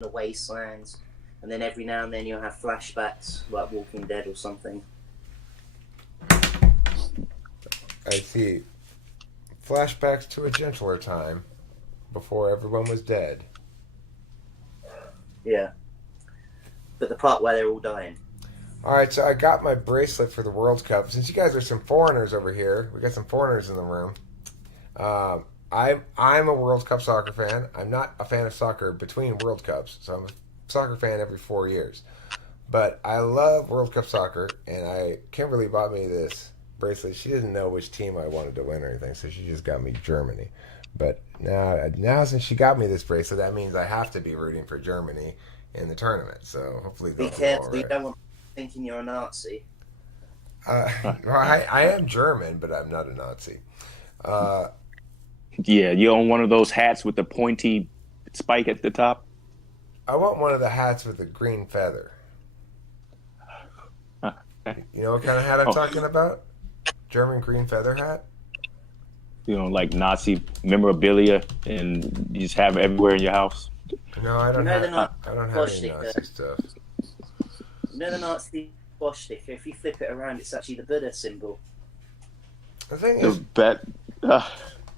the wastelands, and then every now and then you'll have flashbacks like Walking Dead or something. I see. Flashbacks to a gentler time before everyone was dead. Yeah. But the part where they're all dying. Alright, so I got my bracelet for the World Cup. Since you guys are some foreigners over here, we got some foreigners in the room. I'm a World Cup soccer fan. I'm not a fan of soccer between World Cups, so I'm a soccer fan every 4 years. But I love World Cup soccer, and Kimberly bought me this bracelet. She didn't know which team I wanted to win or anything, so she just got me Germany. But now since she got me this bracelet, that means I have to be rooting for Germany in the tournament. So hopefully they'll Be do all careful, right. you don't want people thinking you're a Nazi. I am German, but I'm not a Nazi. Yeah, you own one of those hats with the pointy spike at the top? I want one of the hats with a green feather. You know what kind of hat I'm talking about? German green feather hat? You know, like Nazi memorabilia, and you just have it everywhere in your house? No, I don't have any Nazi stuff. You know the Nazi squash sticker? If you flip it around, it's actually the Buddha symbol. The thing is,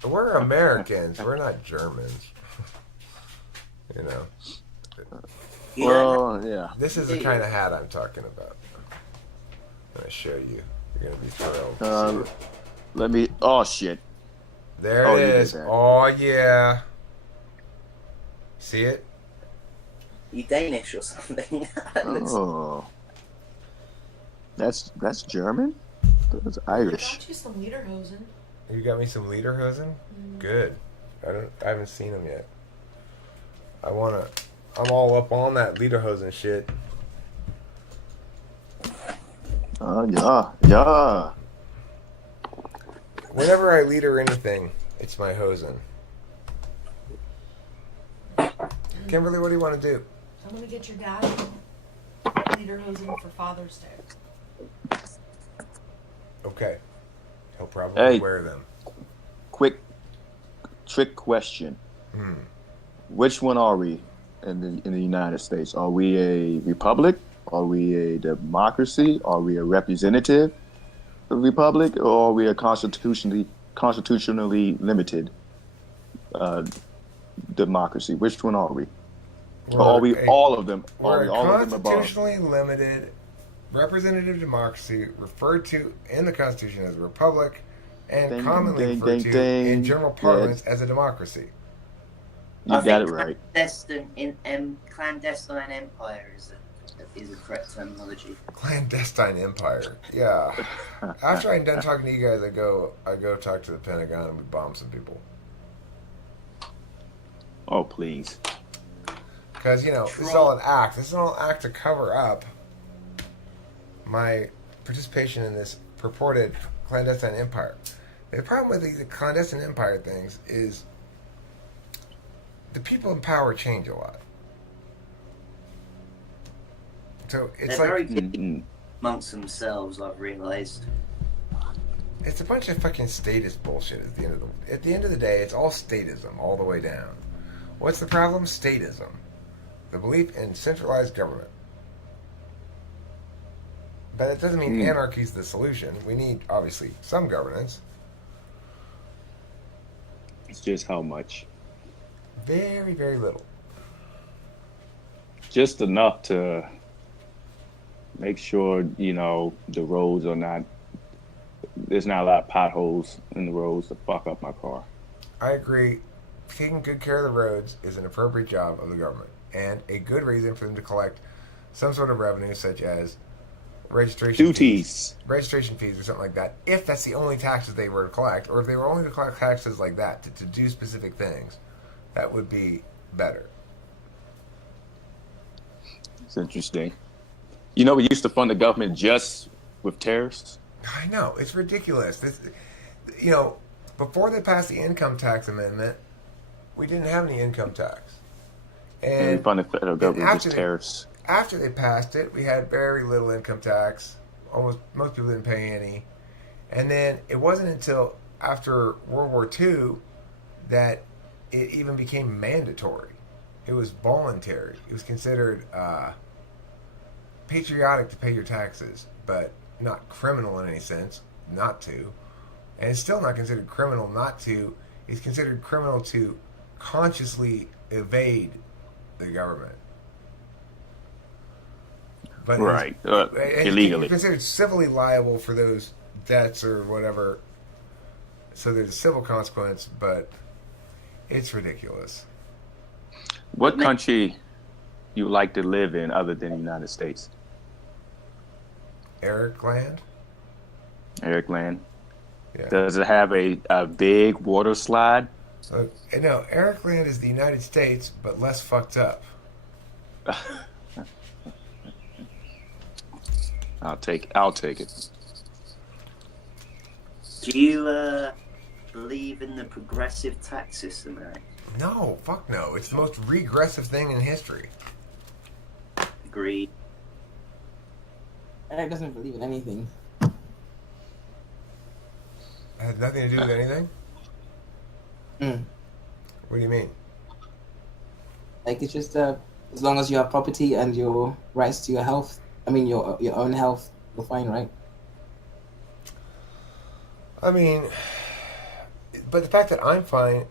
we're Americans. We're not Germans. You know. Well, yeah. This is the kind of hat I'm talking about. I'm going to show you. You're going to be thrilled. Let me... Oh, shit. There it is. Oh, yeah. See it? You Danish or something? Oh. That's German? That's Irish. I got you some lederhosen. You got me some lederhosen? Good. I haven't seen them yet. I'm all up on that lederhosen shit. Yeah. Whenever I leader anything, it's my hosen. Kimberly, what do you want to do? I'm going to get your dad lederhosen for Father's Day. Okay. He'll probably wear them. Quick trick question. Which one are we in the United States? Are we a republic? Are we a democracy? Are we a representative republic? Or are we a constitutionally limited democracy? Which one are we? Or are we all of them? We're a constitutionally limited representative democracy, referred to in the Constitution as a republic, and commonly referred to in general parlance as a democracy. You got it right. Clandestine empire is a correct terminology. Clandestine empire. Yeah. After I'm done talking to you guys, I go talk to the Pentagon and we bomb some people. Oh, please. Because, this is all an act. This is all an act to cover up my participation in this purported clandestine empire. The problem with the clandestine empire things is the people in power change a lot. So it's They're very big amongst themselves, I've realised. It's a bunch of fucking statist bullshit at the end of the day, it's all statism all the way down. What's the problem? Statism. The belief in centralized government. But it doesn't mean anarchy is the solution. We need, obviously, some governance. It's just how much? Very, very little. Just enough to make sure, the roads are not... There's not a lot of potholes in the roads to fuck up my car. I agree. Taking good care of the roads is an appropriate job of the government, and a good reason for them to collect some sort of revenue, such as registration fees or something like that, if that's the only taxes they were to collect, or if they were only to collect taxes like that to do specific things, that would be better. It's interesting. We used to fund the government just with terrorists. I know, it's ridiculous. Before they passed the income tax amendment, we didn't have any income tax. And we funded the federal government with terrorists. After they passed it, we had very little income tax. Most people didn't pay any. And then it wasn't until after World War II that it even became mandatory. it was voluntary. It was considered patriotic to pay your taxes, but not criminal in any sense not to. And it's still not considered criminal not to. It's considered criminal to consciously evade the government. But Right. and Illegally. you're considered civilly liable for those debts or whatever. So there's a civil consequence, but it's ridiculous. What country you like to live in other than the United States? Eric Land? Eric Land. Yeah. Does it have a big water slide? No, Eric Land is the United States, but less fucked up. I'll take it. Do you believe in the progressive tax system, Eric? No, fuck no. It's the most regressive thing in history. Agreed. Eric doesn't believe in anything. It has nothing to do with anything? What do you mean? Like, it's just as long as you have property and your rights to your health, I mean your own health, you're fine, right? I mean, but the fact that I'm fine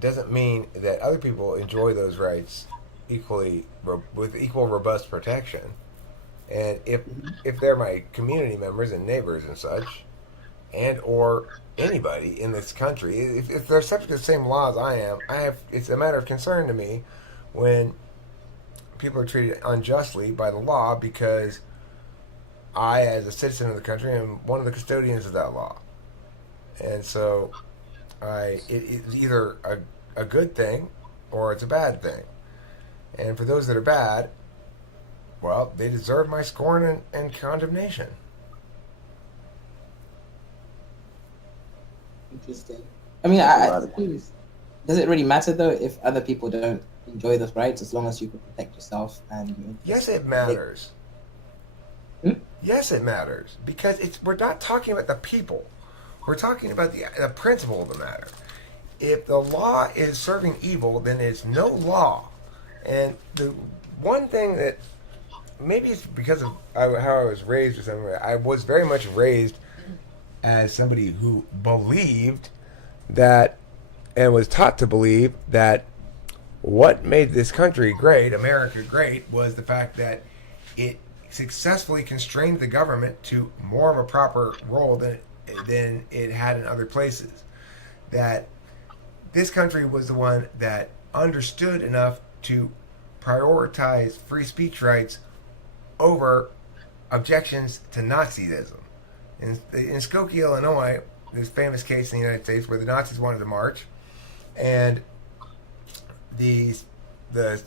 doesn't mean that other people enjoy those rights equally with equal robust protection. And if they're my community members and neighbors and such, and or anybody in this country, if they're subject to the same laws I am, it's a matter of concern to me when people are treated unjustly by the law because I, as a citizen of the country, am one of the custodians of that law. And so it's either a good thing or it's a bad thing. And for those that are bad, well, they deserve my scorn and condemnation. Interesting. I mean, I suppose, does it really matter though if other people don't enjoy those rights as long as you can protect yourself and Yes, it matters. Yes, it matters because we're not talking about the people. We're talking about the principle of the matter. If the law is serving evil, then it's no law. And the one thing that maybe it's because of how I was raised or something. I was very much raised as somebody who believed that and was taught to believe that what made this country great, America great, was the fact that it successfully constrained the government to more of a proper role than it had in other places. That this country was the one that understood enough to prioritize free speech rights over objections to Nazism. In Skokie, Illinois, this famous case in the United States where the Nazis wanted to march, and the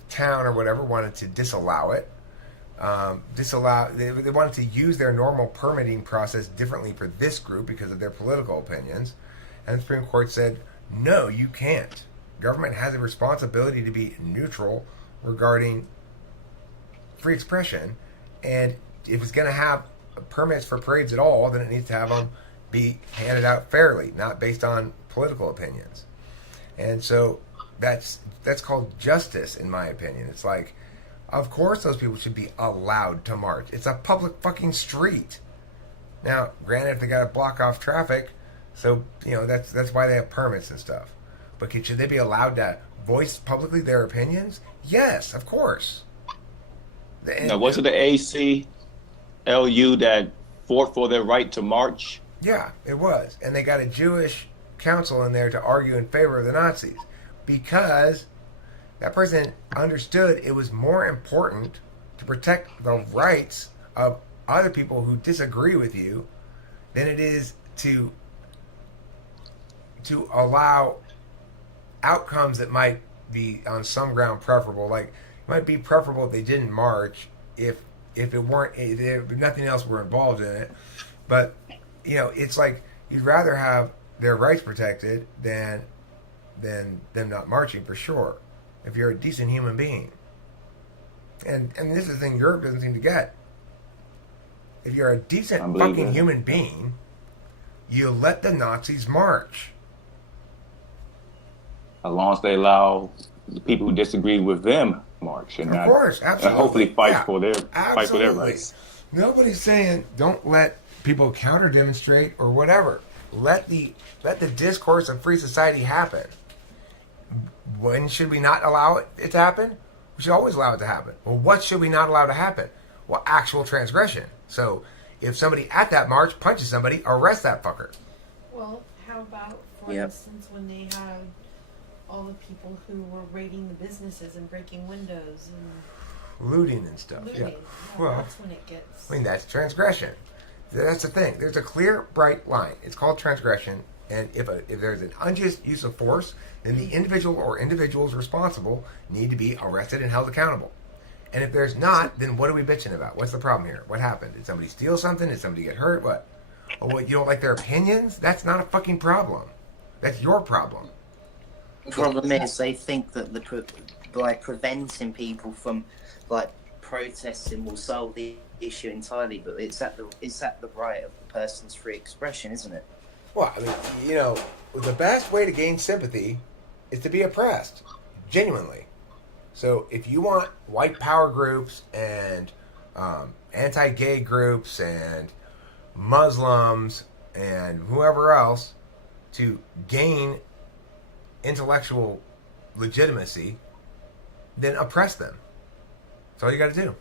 town or whatever wanted to disallow it. They wanted to use their normal permitting process differently for this group because of their political opinions, and the Supreme Court said, no, you can't. Government has a responsibility to be neutral regarding free expression, and if it's going to have permits for parades at all, then it needs to have them be handed out fairly, not based on political opinions. And so that's called justice, in my opinion. It's like, of course those people should be allowed to march. It's a public fucking street. Now, granted, if they got to block off traffic, so that's why they have permits and stuff. But should they be allowed to voice publicly their opinions? Yes, of course. Now, was it the ACLU that fought for their right to march? Yeah, it was. And they got a Jewish council in there to argue in favor of the Nazis because that person understood it was more important to protect the rights of other people who disagree with you than it is to allow outcomes that might be on some ground preferable. Like, it might be preferable if they didn't march if nothing else were involved in it. But it's like you'd rather have their rights protected than them not marching, for sure, if you're a decent human being. And this is the thing Europe doesn't seem to get. If you're a decent fucking human being, you let the Nazis march. As long as they allow the people who disagree with them march and Of not, course, absolutely. hopefully fight Yeah, for their absolutely. rights. Nobody's saying don't let people counter demonstrate or whatever. Let the discourse of free society happen. When should we not allow it to happen? We should always allow it to happen. Well, what should we not allow to happen? Well, actual transgression. So if somebody at that march punches somebody, arrest that fucker. Well, how about, for Yep. instance, when they had all the people who were raiding the businesses and breaking windows and Looting and stuff. looting? Yeah. Yeah, Well, that's when it gets. I mean, that's transgression. That's the thing. There's a clear, bright line. It's called transgression. And if there's an unjust use of force, then the individual or individuals responsible need to be arrested and held accountable. And if there's not, then what are we bitching about? What's the problem here? What happened? Did somebody steal something? Did somebody get hurt? What? Oh, what, you don't like their opinions? That's not a fucking problem. That's your problem. The problem is they think that by preventing people from like protesting will solve the issue entirely, but it's at the right of the person's free expression, isn't it? Well, I mean, you know, the best way to gain sympathy is to be oppressed, genuinely. So if you want white power groups and anti-gay groups and Muslims and whoever else to gain intellectual legitimacy, then oppress them. That's all you got to do.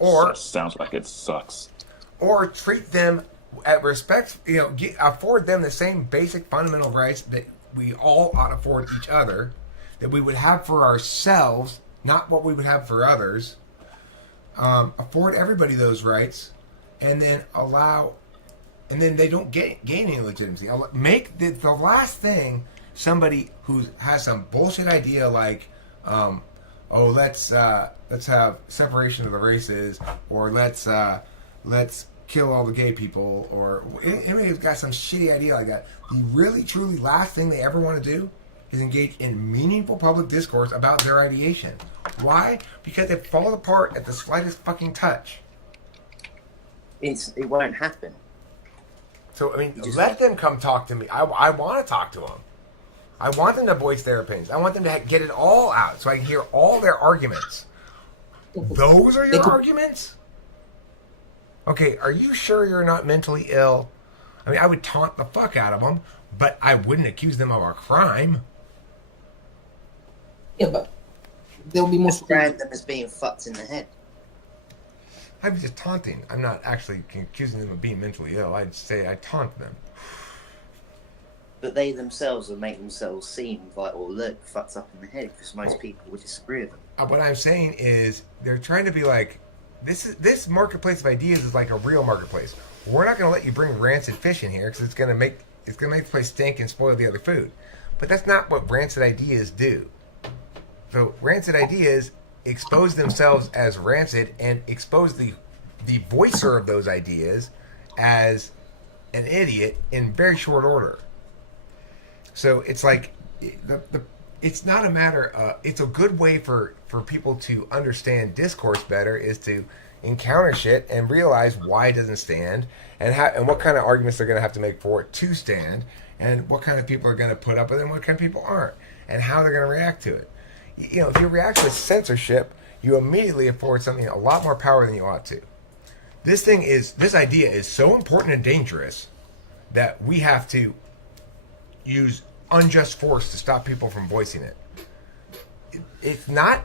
Or Sounds like it sucks. or treat them at respect, you know, afford them the same basic fundamental rights that we all ought to afford each other, that we would have for ourselves, not what we would have for others. Afford everybody those rights, and then they don't gain any legitimacy. Make the last thing somebody who has some bullshit idea like, let's have separation of the races, or let's kill all the gay people, or anybody who's got some shitty idea like that. The really, truly last thing they ever want to do is engage in meaningful public discourse about their ideation. Why? Because it falls apart at the slightest fucking touch. It won't happen. So, I mean, let them come talk to me. I want to talk to them. I want them to voice their opinions. I want them to get it all out so I can hear all their arguments. Those are your arguments? Okay, are you sure you're not mentally ill? I mean, I would taunt the fuck out of them, but I wouldn't accuse them of a crime. Yeah, but there'll be more. Just brand them as being fucked in the head. I'm just taunting. I'm not actually accusing them of being mentally ill. I'd say I taunt them. But they themselves will make themselves seem like, or look, fucked up in the head, because most people would disagree with them. What I'm saying is they're trying to be like, this marketplace of ideas is like a real marketplace. We're not going to let you bring rancid fish in here because it's going to make the place stink and spoil the other food. But that's not what rancid ideas do. So rancid ideas expose themselves as rancid and expose the voicer of those ideas as an idiot in very short order. So it's like it's not a matter. It's a good way for people to understand discourse better is to encounter shit and realize why it doesn't stand, and what kind of arguments they're going to have to make for it to stand, and what kind of people are going to put up with it, and what kind of people aren't, and how they're going to react to it. You know, if you react with censorship, you immediately afford something a lot more power than you ought to. This idea is so important and dangerous that we have to use unjust force to stop people from voicing it. It's not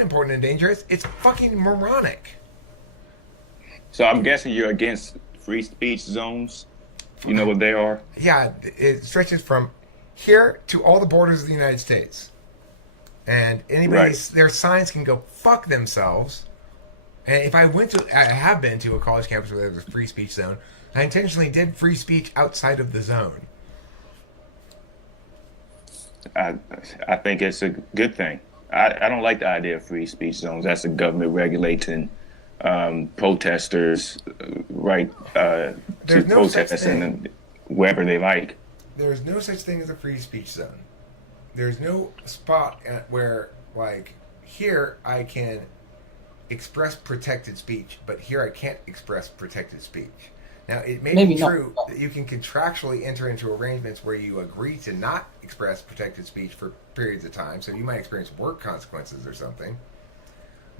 important and dangerous. It's fucking moronic. So I'm guessing you're against free speech zones. You know what they are? Yeah, it stretches from here to all the borders of the United States. And their signs can go fuck themselves. And if I have been to a college campus where there's a free speech zone, I intentionally did free speech outside of the zone. I think it's a good thing. I don't like the idea of free speech zones. That's the government regulating protesters' right to protest and wherever they like. There's no such thing as a free speech zone. There's no spot where, like, here I can express protected speech, but here I can't express protected speech. Now, it may Maybe be not, true but- that you can contractually enter into arrangements where you agree to not express protected speech for periods of time, so you might experience work consequences or something.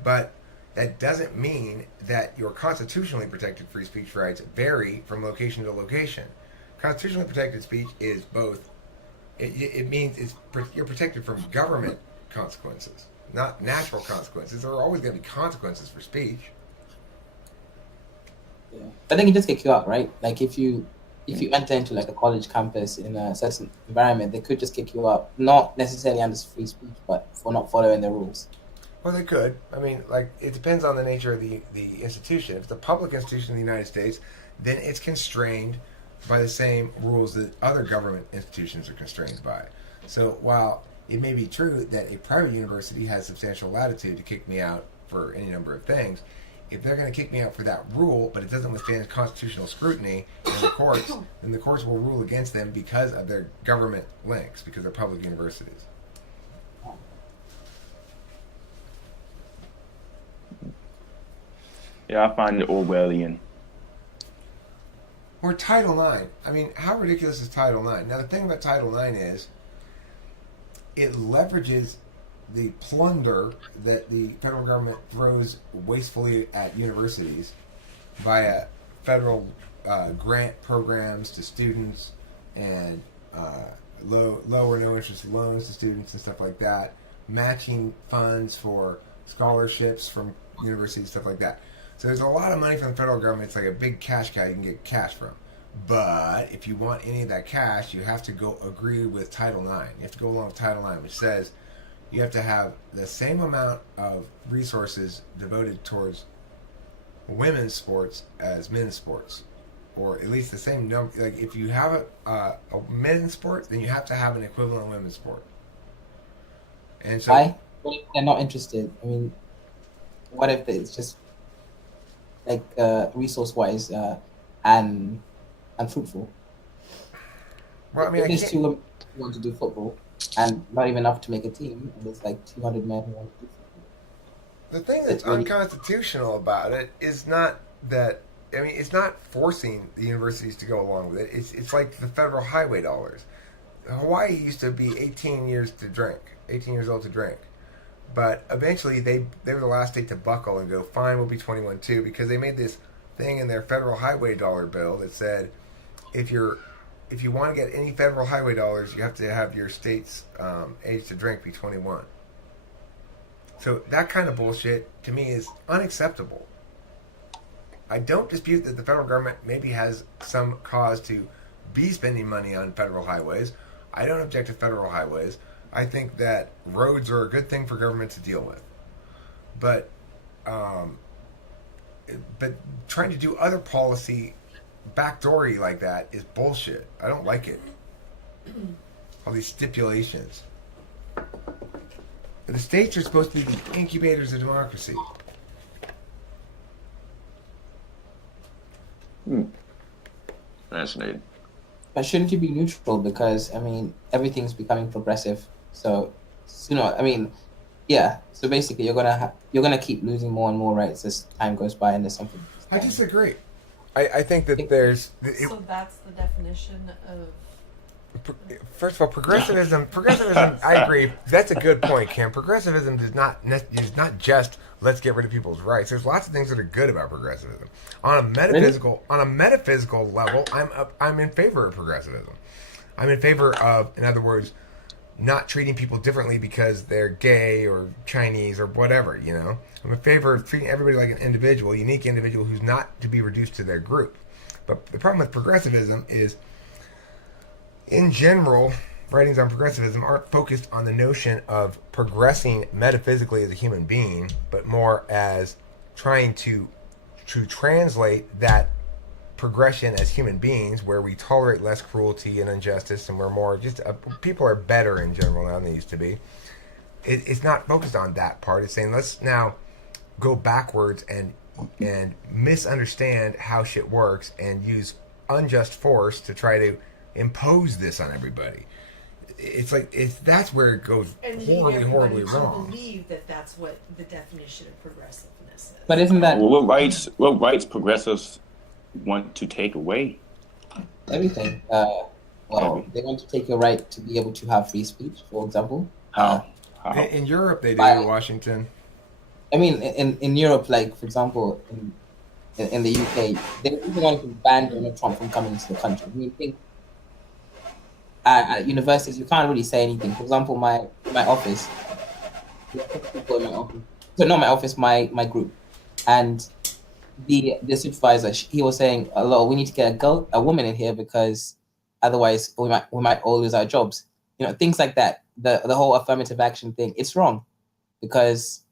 But that doesn't mean that your constitutionally protected free speech rights vary from location to location. Constitutionally protected speech is both. It means you're protected from government consequences, not natural consequences. There are always going to be consequences for speech. Yeah. But they can just kick you out, right? Like if you enter into like a college campus in a certain environment, they could just kick you out, not necessarily under free speech, but for not following the rules. Well, they could. I mean, like, it depends on the nature of the institution. If it's a public institution in the United States, then it's constrained by the same rules that other government institutions are constrained by. So while it may be true that a private university has substantial latitude to kick me out for any number of things, if they're going to kick me out for that rule, but it doesn't withstand constitutional scrutiny in the courts, then the courts will rule against them because of their government links, because they're public universities. Yeah, I find it Orwellian. Or Title IX. I mean, how ridiculous is Title IX? Now, the thing about Title IX is it leverages the plunder that the federal government throws wastefully at universities via federal grant programs to students and low or no interest loans to students and stuff like that, matching funds for scholarships from universities, stuff like that. So there's a lot of money from the federal government. It's like a big cash cow you can get cash from. But if you want any of that cash, you have to go agree with Title IX. You have to go along with Title IX, which says you have to have the same amount of resources devoted towards women's sports as men's sports. Or at least the same number. Like, if you have a men's sport, then you have to have an equivalent women's sport. And so, Why? What if they're not interested? I mean, what if it's just like resource-wise and fruitful? well, I mean, If I there's can't, two women who want to do football and not even enough to make a team, and there's like 200 men who want to do football. the thing that's unconstitutional about it is not that. I mean, it's not forcing the universities to go along with it. It's like the federal highway dollars. Hawaii used to be 18 years old to drink. But eventually they were the last state to buckle and go, fine, we'll be 21 too, because they made this thing in their federal highway dollar bill that said if you want to get any federal highway dollars, you have to have your state's age to drink be 21. So that kind of bullshit, to me, is unacceptable. I don't dispute that the federal government maybe has some cause to be spending money on federal highways. I don't object to federal highways. I think that roads are a good thing for government to deal with. But trying to do other policy backdoory like that is bullshit. I don't like it. All these stipulations. The states are supposed to be the incubators of democracy. Fascinating. But shouldn't you be neutral? Because I mean, everything's becoming progressive. So I mean, yeah. So basically, you're gonna keep losing more and more rights as time goes by, and there's something. I disagree. I think that there's. So that's the definition of. First of all, progressivism. I agree. That's a good point, Kim. Progressivism is not just let's get rid of people's rights. There's lots of things that are good about progressivism. On a metaphysical level, I'm in favor of progressivism. I'm in favor of, in other words, not treating people differently because they're gay or Chinese or whatever. You know, I'm in favor of treating everybody like an individual, unique individual who's not to be reduced to their group. But the problem with progressivism is, in general, writings on progressivism aren't focused on the notion of progressing metaphysically as a human being, but more as trying to translate that progression as human beings, where we tolerate less cruelty and injustice, and we're more just people are better in general now than they used to be. It's not focused on that part. It's saying let's now go backwards and misunderstand how shit works and use unjust force to try to impose this on everybody. That's where it goes horribly wrong. To believe that that's what the definition of progressiveness is. But isn't that Well, what rights progressives want to take away? Everything. Well, they want to take your right to be able to have free speech, for example. How? In Europe, they do. By- Washington. I mean, in Europe, like for example, in the UK, they even want to ban Donald Trump from coming into the country. I mean, think at universities you can't really say anything. For example, my office, there are people in my office, so not my office, my group, and the supervisor, he was saying, "Oh, we need to get a woman in here because otherwise we might all lose our jobs." You know, things like that. The whole affirmative action thing, it's wrong because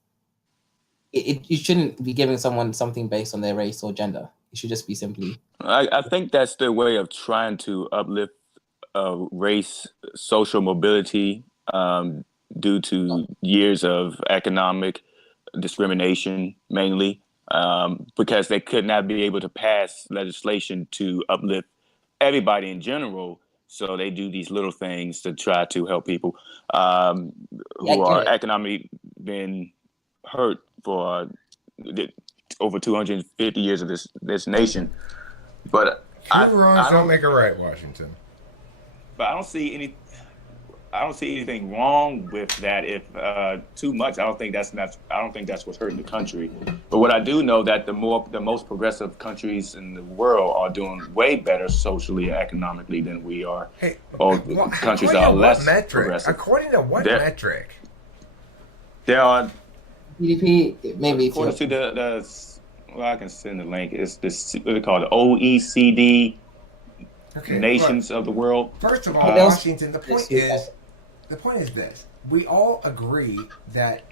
you shouldn't be giving someone something based on their race or gender. It should just be simply. I think that's their way of trying to uplift race, social mobility, due to years of economic discrimination, mainly, because they could not be able to pass legislation to uplift everybody in general. So they do these little things to try to help people who are economically been hurt for over 250 years of this nation. But Two wrongs don't make a right, Washington. But I don't see anything wrong with that. If too much, I don't think that's what's hurting the country. But what I do know that the most progressive countries in the world are doing way better socially and economically than we are. Hey, countries that are less progressive. According to what metric? There are GDP, maybe. According to the I can send the link. It's this what they call the OECD. Okay, nations of the world. First of all, Washington, the point is this. We all agree that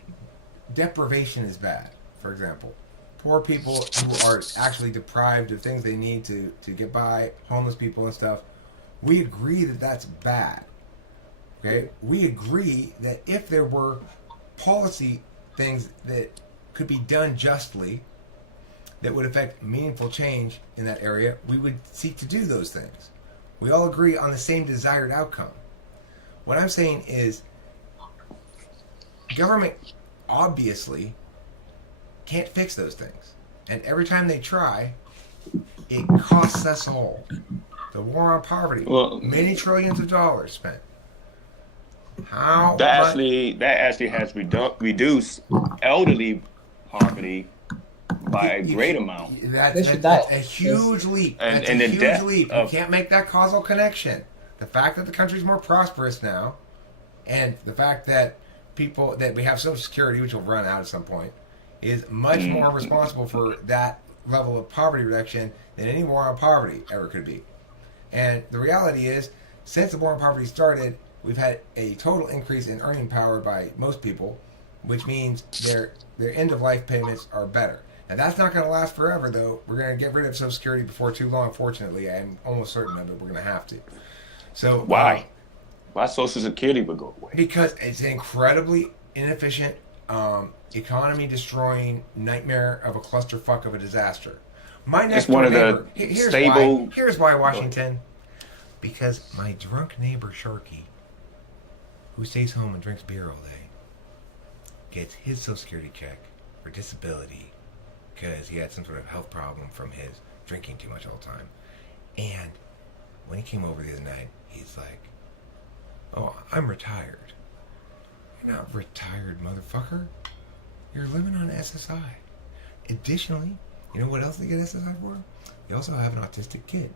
deprivation is bad. For example, poor people who are actually deprived of things they need to get by, homeless people and stuff, we agree that that's bad. Okay? We agree that if there were policy things that could be done justly that would affect meaningful change in that area, we would seek to do those things. We all agree on the same desired outcome. What I'm saying is, government obviously can't fix those things. And every time they try, it costs us all. The war on poverty, many trillions of dollars spent. That actually has reduced elderly poverty by a great amount. That's a huge leap. That's a huge leap. You can't make that causal connection. The fact that the country's more prosperous now, and the fact that we have Social Security, which will run out at some point, is much more responsible for that level of poverty reduction than any war on poverty ever could be. And the reality is, since the war on poverty started, we've had a total increase in earning power by most people, which means their end-of-life payments are better. And that's not going to last forever, though. We're going to get rid of Social Security before too long, fortunately. I'm almost certain of it. We're going to have to. So why? Why Social Security would go away? Because it's an incredibly inefficient, economy-destroying nightmare of a clusterfuck of a disaster. My next door neighbor. Here's why, Washington. Because my drunk neighbor Sharky, who stays home and drinks beer all day, gets his Social Security check for disability because he had some sort of health problem from his drinking too much all the time. And when he came over the other night, he's like, "Oh, I'm retired." You're not retired, motherfucker. You're living on SSI. Additionally, you know what else they get SSI for? They also have an autistic kid.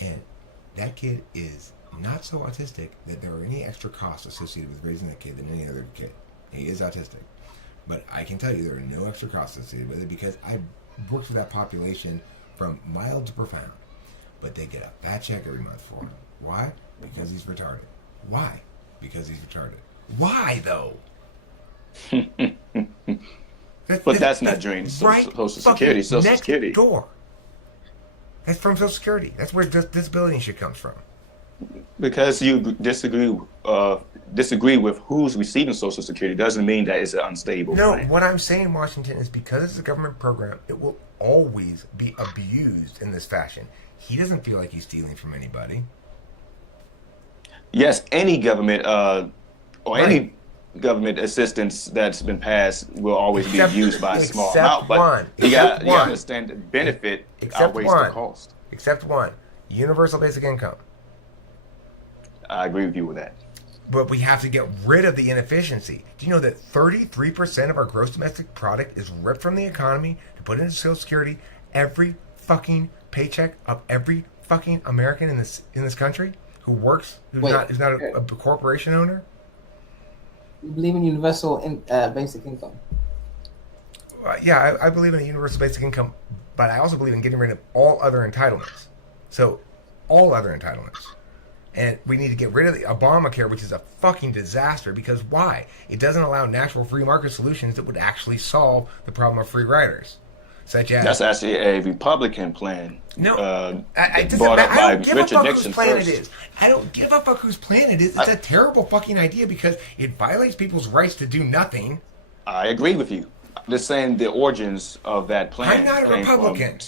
And that kid is not so autistic that there are any extra costs associated with raising that kid than any other kid. He is autistic. But I can tell you there are no extra costs associated with it because I worked with that population from mild to profound. But they get a fat check every month for him. Why? Because he's retarded. Why? Because he's retarded. Why, though? But that's not during Social Security. Social Security. Door. That's from Social Security. That's where disability shit comes from. Because you disagree with who's receiving Social Security doesn't mean that it's an unstable plan. What I'm saying, Washington, is because it's a government program, it will always be abused in this fashion. He doesn't feel like he's stealing from anybody. Yes, any government or any government assistance that's been passed will always be used by a small except amount. But one. you Except got you one. understand the benefit Except outweighs one. the cost. Except one. Universal basic income. I agree with you with that. But we have to get rid of the inefficiency. Do you know that 33% of our gross domestic product is ripped from the economy to put into Social Security every fucking paycheck of every fucking American in this country who's not a corporation owner? You believe in universal basic income? Yeah, I believe in a universal basic income, but I also believe in getting rid of all other entitlements. So, all other entitlements. And we need to get rid of the Obamacare, which is a fucking disaster, because why? It doesn't allow natural free market solutions that would actually solve the problem of free riders. Such as... That's actually a Republican plan. No, I don't give a fuck whose plan it is. I don't give a fuck whose plan it is. It's a terrible fucking idea because it violates people's rights to do nothing. I agree with you. I'm just saying the origins of that plan. I'm not a Republican.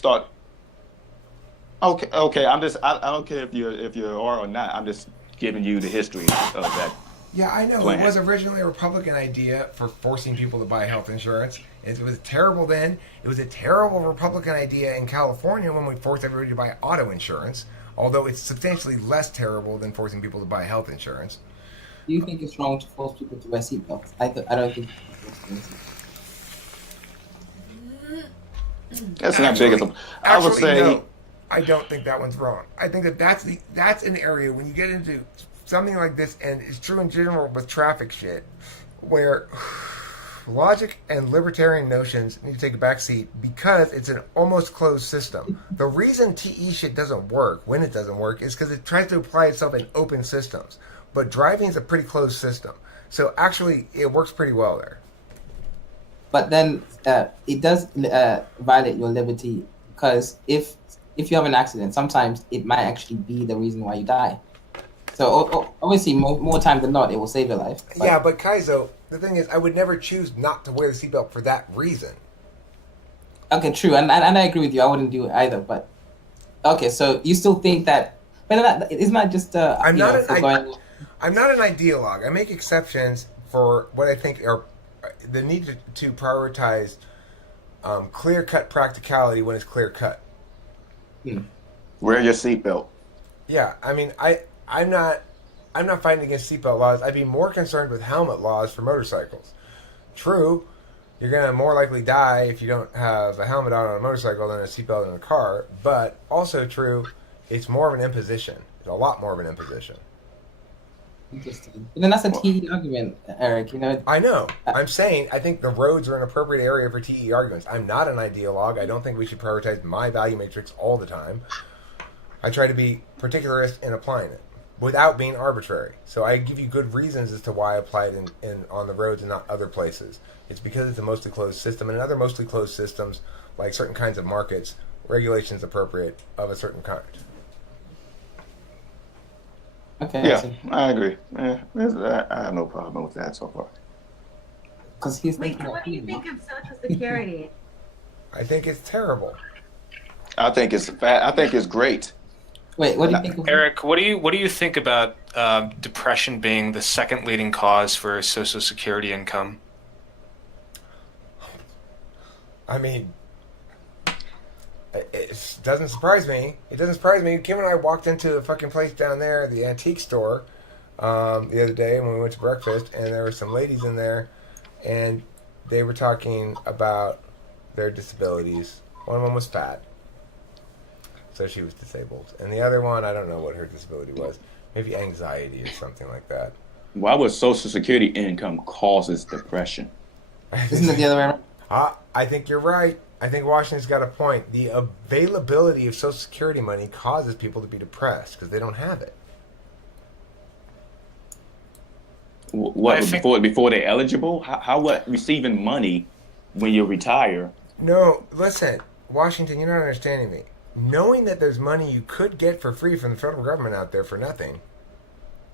Okay. I don't care if you are or not. I'm just giving you the history of that. Yeah, I know. Plan. It was originally a Republican idea for forcing people to buy health insurance. It was terrible then. It was a terrible Republican idea in California when we forced everybody to buy auto insurance, although it's substantially less terrible than forcing people to buy health insurance. Do you think it's wrong to force people to wear seatbelts? I don't think That's not big as a... I would say... No, I don't think that one's wrong. I think that's an area when you get into something like this, and it's true in general with traffic shit, where logic and libertarian notions need to take a back seat because it's an almost closed system. The reason TE shit doesn't work, when it doesn't work, is because it tries to apply itself in open systems. But driving is a pretty closed system. So actually, it works pretty well there. But then it does violate your liberty, because if you have an accident, sometimes it might actually be the reason why you die. So obviously, more time than not, it will save your life. Yeah, but Kaizo, the thing is, I would never choose not to wear the seatbelt for that reason. Okay, true, and I agree with you. I wouldn't do it either. But okay, so you still think that? But it's not just. I'm not an ideologue. I make exceptions for what I think are the need to prioritize clear-cut practicality when it's clear-cut. Wear your seatbelt. Yeah, I mean, I'm not fighting against seatbelt laws. I'd be more concerned with helmet laws for motorcycles. True, you're going to more likely die if you don't have a helmet on a motorcycle than a seatbelt in a car, but also true, it's more of an imposition. It's a lot more of an imposition. Interesting. But then that's a TE argument, Eric. You know. I know. I'm saying I think the roads are an appropriate area for TE arguments. I'm not an ideologue. I don't think we should prioritize my value matrix all the time. I try to be particularist in applying it without being arbitrary. So I give you good reasons as to why I apply it in on the roads and not other places. It's because it's a mostly closed system, and in other mostly closed systems, like certain kinds of markets, regulation is appropriate of a certain kind. Okay. Yeah, I agree. I have no problem with that so far. Because he's Wait, thinking. so what do you think of Social Security? I think it's terrible. I think it's great. Wait, what do you think of Eric, what do you think about depression being the second leading cause for Social Security income? I mean, it doesn't surprise me. It doesn't surprise me. Kim and I walked into a fucking place down there, the antique store, the other day when we went to breakfast, and there were some ladies in there, and they were talking about their disabilities. One of them was fat, so she was disabled. And the other one, I don't know what her disability was. Maybe anxiety or something like that. Why would Social Security income causes depression? Isn't it the other way around? I think you're right. I think Washington's got a point. The availability of Social Security money causes people to be depressed because they don't have it. What, before they're eligible? How receiving money when you retire? No, listen, Washington, you're not understanding me. Knowing that there's money you could get for free from the federal government out there for nothing,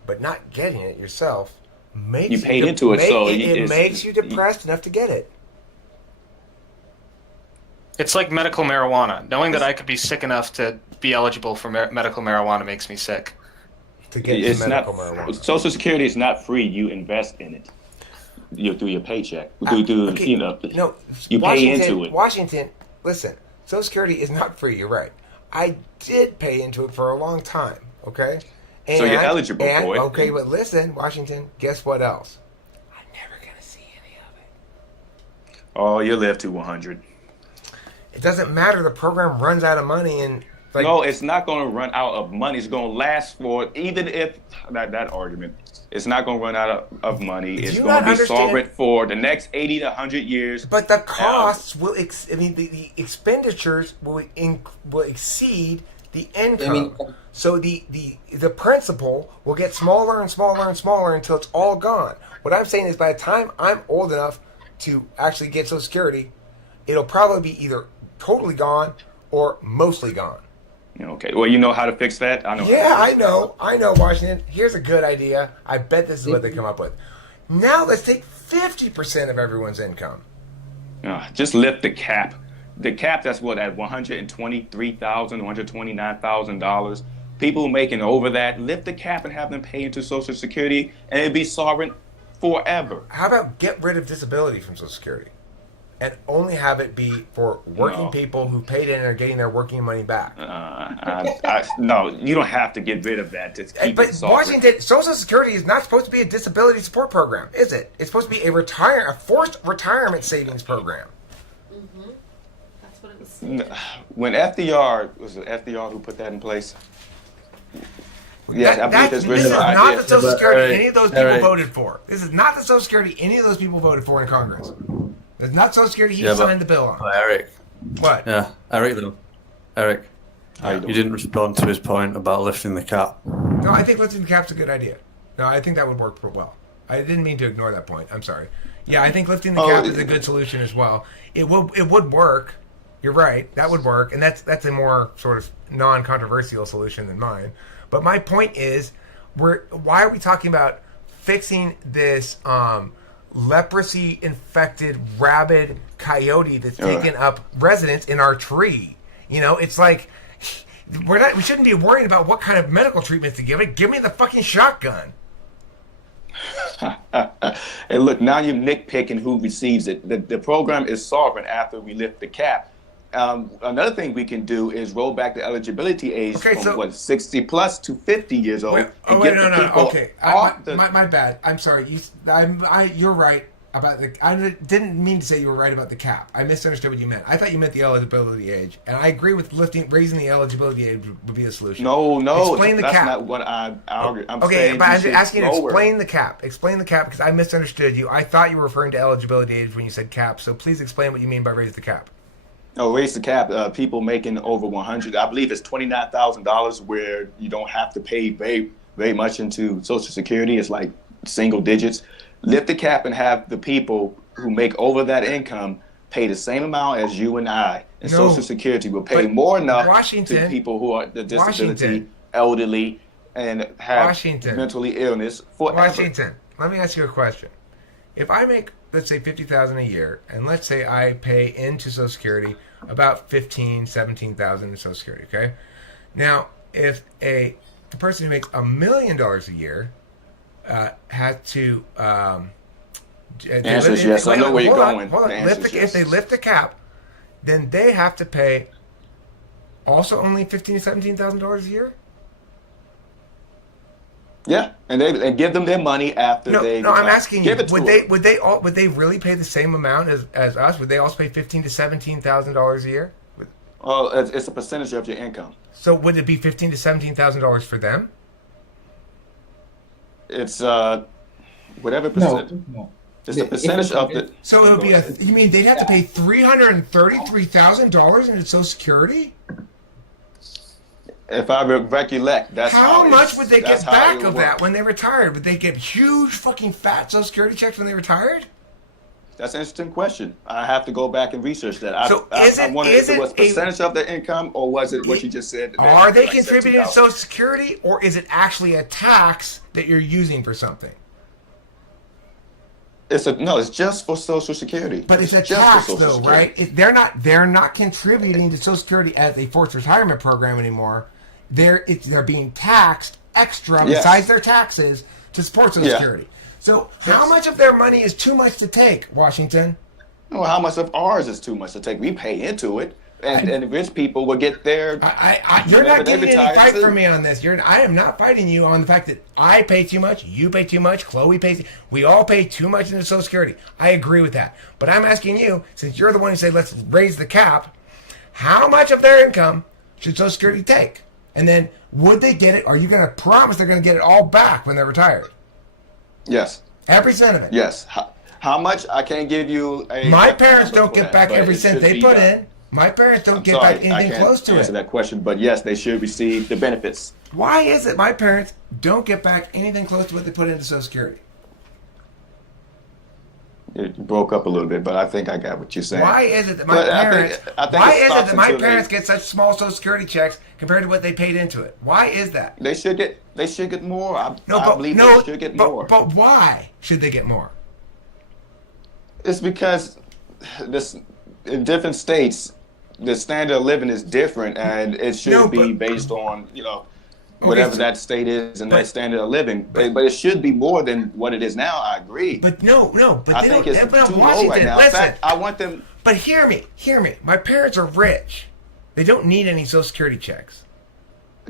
but not getting it yourself, makes you paid into it, so it makes you depressed enough to get it. It's like medical marijuana. Knowing that I could be sick enough to be eligible for medical marijuana makes me sick. To get medical marijuana. Social Security is not free. You invest in it. through your paycheck. Okay, no, you pay into it. Washington, listen, Social Security is not free. You're right. I did pay into it for a long time. Okay, So you're eligible for it. Okay, but listen, Washington, guess what else? I'm never gonna see any of it. Oh, you live to 100. It doesn't matter. The program runs out of money, and no, it's not going to run out of money. It's going to last for, even if that argument, it's not going to run out of money. It's going to be solvent for the next 80 to 100 years. But the costs will, the expenditures will exceed the income. So the principal will get smaller and smaller and smaller until it's all gone. What I'm saying is, by the time I'm old enough to actually get Social Security, it'll probably be either totally gone or mostly gone. Okay. Well, you know how to fix that? I know. Yeah, I know, Washington. Here's a good idea. I bet this is what they come up with. Now let's take 50% of everyone's income. Just lift the cap. The cap, that's what, at $123,000, $129,000. People making over that, lift the cap and have them pay into Social Security, and it'd be solvent forever. How about get rid of disability from Social Security? And only have it be for working people who paid in and are getting their working money back. No, you don't have to get rid of that to keep it solvent. Washington, Social Security is not supposed to be a disability support program, is it? It's supposed to be a forced retirement savings program. Mm-hmm. That's what it was. When was it FDR who put that in place? Yes, I believe this is not the Social Security any of those people voted for. This is not the Social Security any of those people voted for in Congress. It's not Social Security he signed the bill on. But Eric. What? Yeah, Eric, you didn't respond to his point about lifting the cap. No, I think lifting the cap's a good idea. No, I think that would work well. I didn't mean to ignore that point. I'm sorry. Yeah, I think lifting the cap is a good solution as well. It would work. You're right. That would work, and that's a more sort of non-controversial solution than mine. But my point is, why are we talking about fixing this leprosy-infected rabid coyote that's taken up residence in our tree? It's like we shouldn't be worried about what kind of medical treatments to give it. Give me the fucking shotgun. Hey, look, now you're nitpicking who receives it. The program is solvent after we lift the cap. Another thing we can do is roll back the eligibility age from 60 plus to 50 years old. Okay, my bad. I'm sorry. You're right about I didn't mean to say you were right about the cap. I misunderstood what you meant. I thought you meant the eligibility age, and I agree with raising the eligibility age would be the solution. No, explain the cap. That's not what I argue. I'm okay, saying but I'm asking you to explain the cap. Explain the cap because I misunderstood you. I thought you were referring to eligibility age when you said cap. So please explain what you mean by raise the cap. Oh, raise the cap. People making over 100. I believe it's $29,000 where you don't have to pay very, very much into Social Security. It's like single digits. Lift the cap and have the people who make over that income pay the same amount as you and I. And Social Security will pay more enough to people who are the disability, elderly, and have mentally illness forever. Washington, let me ask you a question. If I make, let's say, $50,000 a year, and let's say I pay into Social Security about $15,000, $17,000 in Social Security, okay? Now, if a person who makes $1 million a year had to answer is yes. I know where you're going. If they lift the cap, then they have to pay also only $15,000 to $17,000 a year. Yeah, and give them their money after they. No, I'm asking you. Would they really pay the same amount as us? Would they also pay $15,000 to $17,000 a year? Oh, it's a percentage of your income. So would it be $15,000 to $17,000 for them? It's whatever percent. No. It's a percentage of it. So it would be you mean they'd have to pay $333,000 into Social Security? If I recollect, that's how much would they get back of that when they retired? Would they get huge fucking fat Social Security checks when they retired? That's an interesting question. I have to go back and research that. I wonder if it was percentage of their income or was it what you just said? Are they contributing to Social Security or is it actually a tax that you're using for something? It's just for Social Security. But it's a tax, though, right? They're not contributing to Social Security as a forced retirement program anymore. They're being taxed extra besides their taxes to support Social Security. So how much of their money is too much to take, Washington? Well, how much of ours is too much to take? We pay into it, and rich people will get their. You're not getting any fight too. for me on this. I am not fighting you on the fact that I pay too much, you pay too much, Chloe pays. We all pay too much into Social Security. I agree with that. But I'm asking you, since you're the one who said let's raise the cap, how much of their income should Social Security take? And then would they get it? Are you going to promise they're going to get it all back when they're retired? Yes. Every cent of it? Yes. How much? I can't give you a. My parents don't get back every cent they put in. My parents don't get back anything close to it. I can't answer that question, but yes, they should receive the benefits. Why is it my parents don't get back anything close to what they put into Social Security? It broke up a little bit, but I think I got what you're saying. Why is it that my parents get such small Social Security checks compared to what they paid into it? Why is that? They should get more. I believe they should get more. But why should they get more? It's because in different states, the standard of living is different, and it should be based on whatever that state is and that standard of living. But it should be more than what it is now. I agree. But no. But I think it's too low right now. In fact, I want them. But hear me. My parents are rich. They don't need any Social Security checks.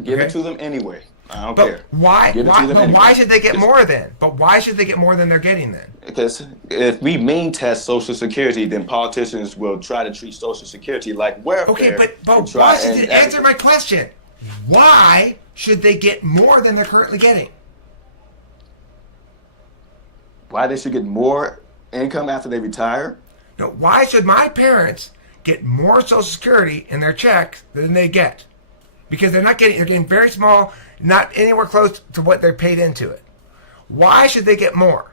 Give it to them anyway. I don't care. Why? Why should they get more then? But why should they get more than they're getting then? Because if we mean test Social Security, then politicians will try to treat Social Security like welfare. Okay, but why should they answer my question? Why should they get more than they're currently getting? Why they should get more income after they retire? No, why should my parents get more Social Security in their checks than they get? Because they're getting very small, not anywhere close to what they're paid into it. Why should they get more?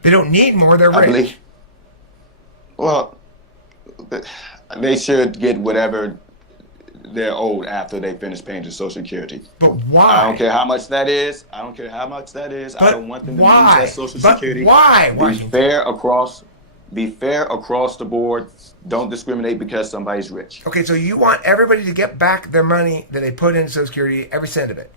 They don't need more, they're rich. Well, they should get whatever they're owed after they finish paying to Social Security. But why? I don't care how much that is. I don't don't want them to mean Social Security. Why? Be fair across the board. Don't discriminate because somebody's rich. Okay, so you want everybody to get back their money that they put into Social Security, every cent of it?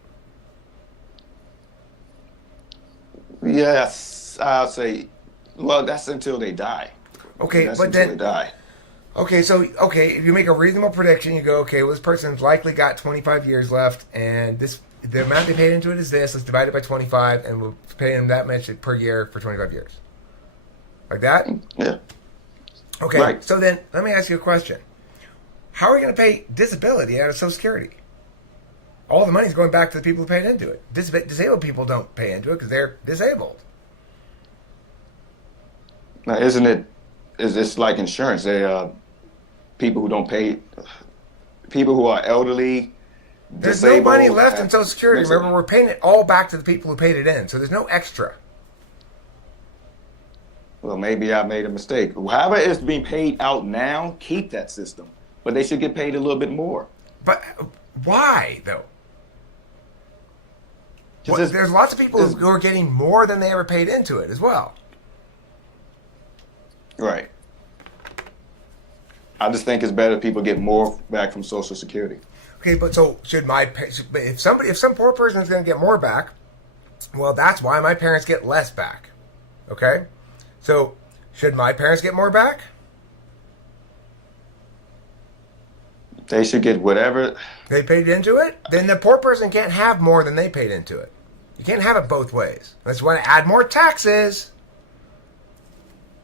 Yes, I'll say. Well, that's until they die. Okay, that's but until then they die. Okay, so if you make a reasonable prediction, you go, okay, well, this person's likely got 25 years left, and the amount they paid into it is this. Let's divide it by 25, and we'll pay them that much per year for 25 years. Like that? Yeah. Okay, right. So then let me ask you a question. How are we going to pay disability out of Social Security? All the money's going back to the people who paid into it. Disabled people don't pay into it because they're disabled. Now, it's like insurance. People who don't pay, people who are elderly, there's disabled. No money left in Social Security. Remember, we're paying it all back to the people who paid it in, so there's no extra. Well, maybe I made a mistake. However it's being paid out now, keep that system. But they should get paid a little bit more. But why, though? There's lots of people who are getting more than they ever paid into it as well. Right. I just think it's better if people get more back from Social Security. Okay, but so if some poor person is going to get more back, well, that's why my parents get less back. Okay? So, should my parents get more back? They should get whatever they paid into it. Then the poor person can't have more than they paid into it. You can't have it both ways. Unless you want to add more taxes.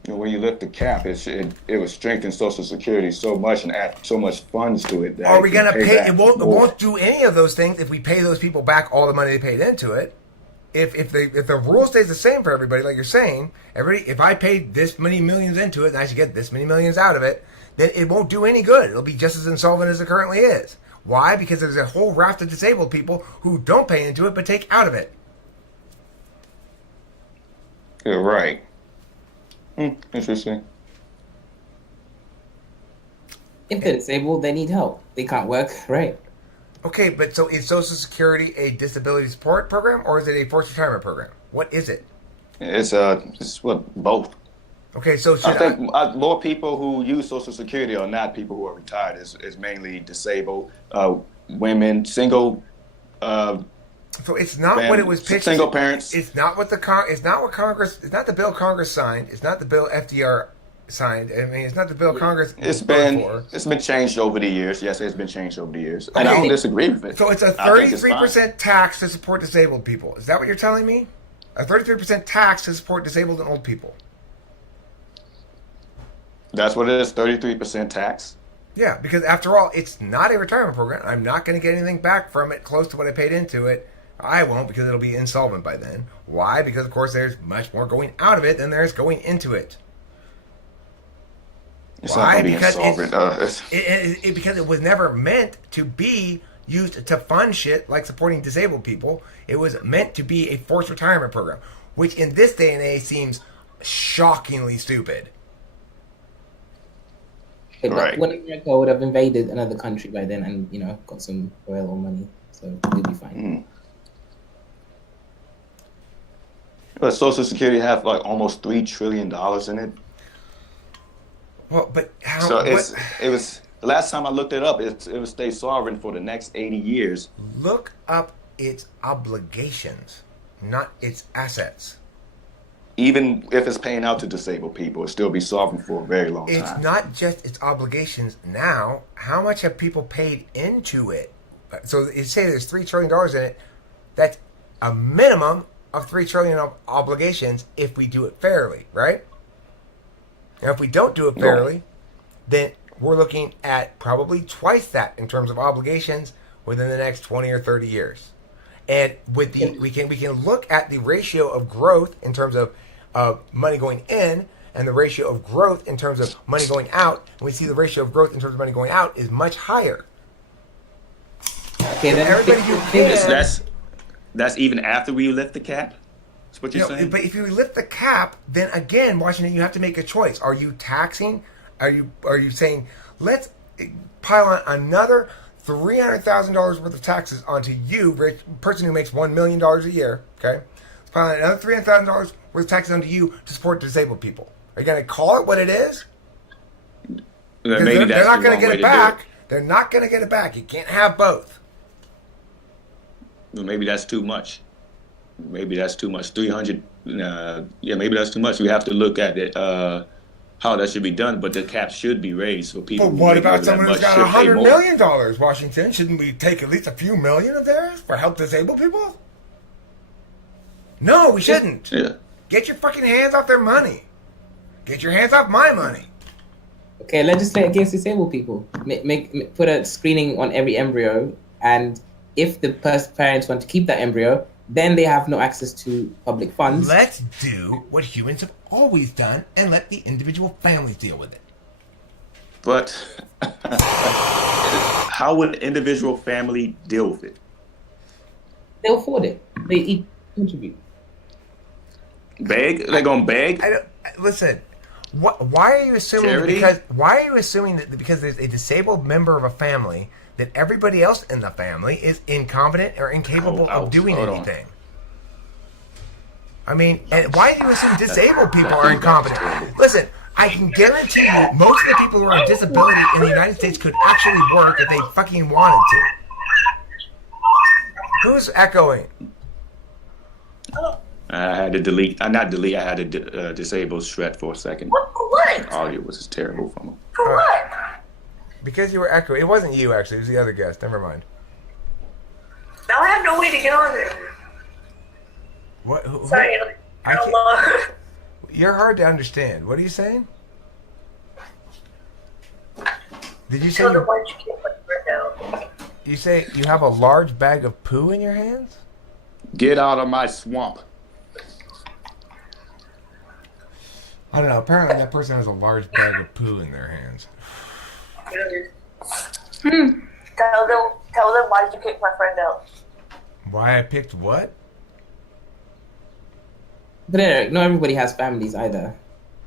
When you lift the cap, it will strengthen Social Security so much and add so much funds to it. That are we going to pay? It won't do any of those things if we pay those people back all the money they paid into it. If the rule stays the same for everybody, like you're saying, if I paid this many millions into it and I should get this many millions out of it, then it won't do any good. It'll be just as insolvent as it currently is. Why? Because there's a whole raft of disabled people who don't pay into it but take out of it. You're right. Interesting. If they're disabled, they need help. They can't work, right? Okay, but so is Social Security a disability support program or is it a forced retirement program? What is it? It's both. Okay, so I think more people who use Social Security are not people who are retired. It's mainly disabled, women, single So it's not what it was pitched. Single parents. It's not what it's not what Congress. It's not the bill Congress signed. It's not the bill FDR signed. I mean, it's not the bill Congress. It's been changed over the years. Yes, it's been changed over the years, and Okay. I don't disagree with it. So it's a 33% tax to support disabled people. Is that what you're telling me? A 33% tax to support disabled and old people. That's what it is. 33% tax. Yeah, because after all, it's not a retirement program. I'm not going to get anything back from it close to what I paid into it. I won't, because it'll be insolvent by then. Why? Because, of course, there's much more going out of it than there is going into it. It's Why? not going to be Because insolvent. because it was never meant to be used to fund shit like supporting disabled people. It was meant to be a forced retirement program, which in this day and age seems shockingly stupid. Right. When America would have invaded another country by then and, you know, got some oil or money, so we'll be fine. But Social Security have like almost $3 trillion in it. Well, but how? So it was the last time I looked it up. It will stay sovereign for the next 80 years. Look up its obligations, not its assets. Even if it's paying out to disabled people, it'll still be sovereign for a very long time. It's not just its obligations now. How much have people paid into it? So you say there's $3 trillion in it. That's a minimum of $3 trillion of obligations if we do it fairly, right? Now, if we don't do it fairly, then we're looking at probably twice that in terms of obligations within the next 20 or 30 years. And with the we can look at the ratio of growth in terms of money going in and the ratio of growth in terms of money going out. And we see the ratio of growth in terms of money going out is much higher. Okay, then Everybody who can, That's even after we lift the cap? That's what you're saying? But if you lift the cap, then again, Washington, you have to make a choice. Are you taxing? Are you saying, let's pile on another $300,000 worth of taxes onto you, rich person who makes $1 million a year, okay? Let's pile on another $300,000 worth of taxes onto you to support disabled people. Are you going to call it what it is? Maybe They're not going to get it back. They're not going to get it back. You can't have both. Well, maybe that's too much. Maybe that's too much. 300. Maybe that's too much. We have to look at it. How that should be done, but the cap should be raised so people. But what about someone who's got $100 million, Washington? Shouldn't we take at least a few million of theirs for help disabled people? No, we shouldn't. Yeah. Get your fucking hands off their money. Get your hands off my money. Okay, legislate against disabled people. Put a screening on every embryo, and if the parents want to keep that embryo, then they have no access to public funds. Let's do what humans have always done and let the individual families deal with it. But how would an individual family deal with it? They'll afford it. They contribute. Beg? They're gonna beg? Listen, why are you assuming Charity? that because there's a disabled member of a family that everybody else in the family is incompetent or incapable of doing anything? I mean, and why do you assume disabled people are incompetent? Listen, I can guarantee you most of the people who are on disability in the United States could actually work if they fucking wanted to. Who's echoing? I had to delete. Not delete. I had to disable Shred for a second. What? Audio was terrible from him. For what? Because you were echoing. It wasn't you, actually. It was the other guest. Never mind. Now I have no way to get on there. What? Sorry, I can't- Allah. You're hard to understand. What are you saying? Did you say Tell them why you can't put your down. you say you have a large bag of poo in your hands? Get out of my swamp. I don't know. Apparently, that person has a large bag of poo in their hands. Tell them why did you kick my friend out? Why I picked what? But Eric, not everybody has families either.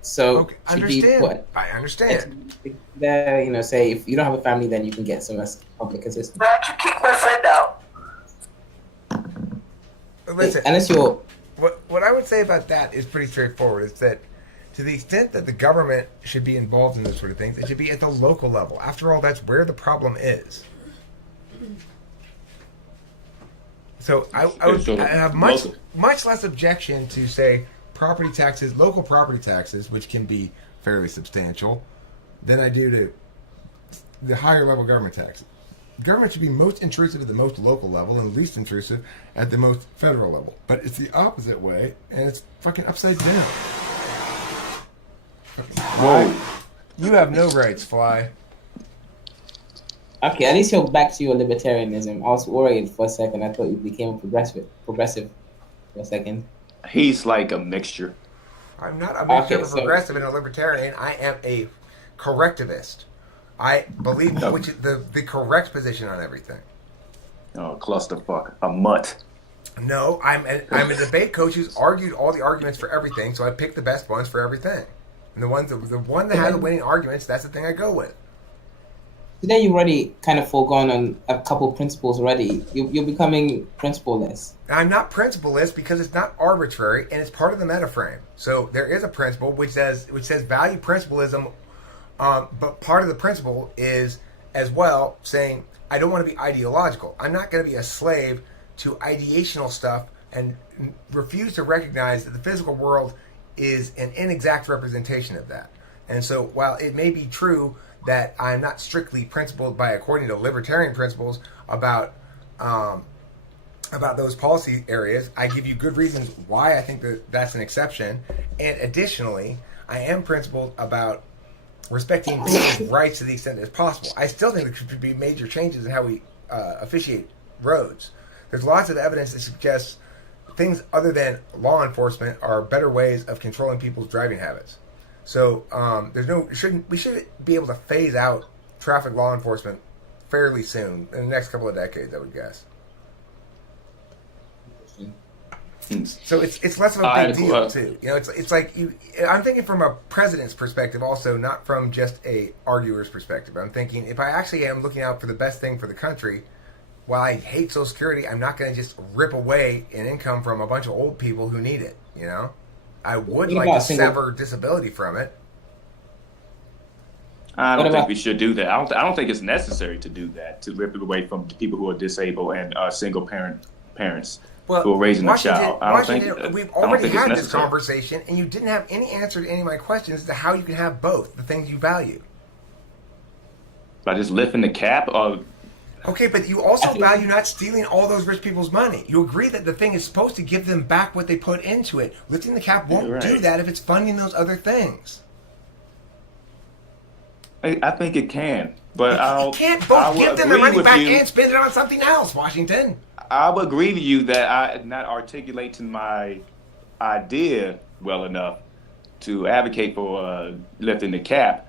So Okay, should be understand. what? I understand. There, you know, say if you don't have a family, then you can get some public assistance. Why did you kick my friend out? Listen, Unless you're what I would say about that is pretty straightforward. Is that to the extent that the government should be involved in this sort of things, it should be at the local level. After all, that's where the problem is. So I have much less objection to, say, property taxes, local property taxes, which can be fairly substantial, than I do to the higher level government taxes. Government should be most intrusive at the most local level and least intrusive at the most federal level. But it's the opposite way, and it's fucking upside down. Whoa. You have no rights, Fly. Okay, at least you're back to your libertarianism. I was worried for a second. I thought you became a progressive for a second. He's like a mixture. I'm not a mixture of a progressive and a libertarian. I am a correctivist. I believe which is the correct position on everything. Oh, clusterfuck. A mutt. No, I'm a debate coach who's argued all the arguments for everything, so I pick the best ones for everything. And the one that has the winning arguments, that's the thing I go with. Today you've already kind of foregone on a couple principles already. You're becoming principleless. I'm not principleless because it's not arbitrary and it's part of the metaframe. So there is a principle which says value principlism, but part of the principle is as well saying I don't want to be ideological. I'm not going to be a slave to ideational stuff and refuse to recognize that the physical world is an inexact representation of that. And so while it may be true that I'm not strictly principled by according to libertarian principles about those policy areas, I give you good reasons why I think that that's an exception. And additionally, I am principled about respecting people's rights to the extent as possible. I still think there should be major changes in how we officiate roads. There's lots of evidence that suggests things other than law enforcement are better ways of controlling people's driving habits. So we should be able to phase out traffic law enforcement fairly soon in the next couple of decades, I would guess. So it's less of a big deal too. You know, it's like I'm thinking from a president's perspective, also not from just a arguer's perspective. I'm thinking if I actually am looking out for the best thing for the country, while I hate Social Security, I'm not going to just rip away an income from a bunch of old people who need it. You know, I would like to sever disability from it. I don't think we should do that. I don't think it's necessary to do that, to rip it away from people who are disabled and single parents who are raising a child. I don't think we've already had this conversation, and you didn't have any answer to any of my questions as to how you can have both the things you value. By just lifting the cap of. Okay, but you also value not stealing all those rich people's money. You agree that the thing is supposed to give them back what they put into it. Lifting the cap won't do that if it's funding those other things. I think it can, but I don't. You can't both give them their money back and spend it on something else, Washington. I would agree with you that I'm not articulating my idea well enough to advocate for lifting the cap.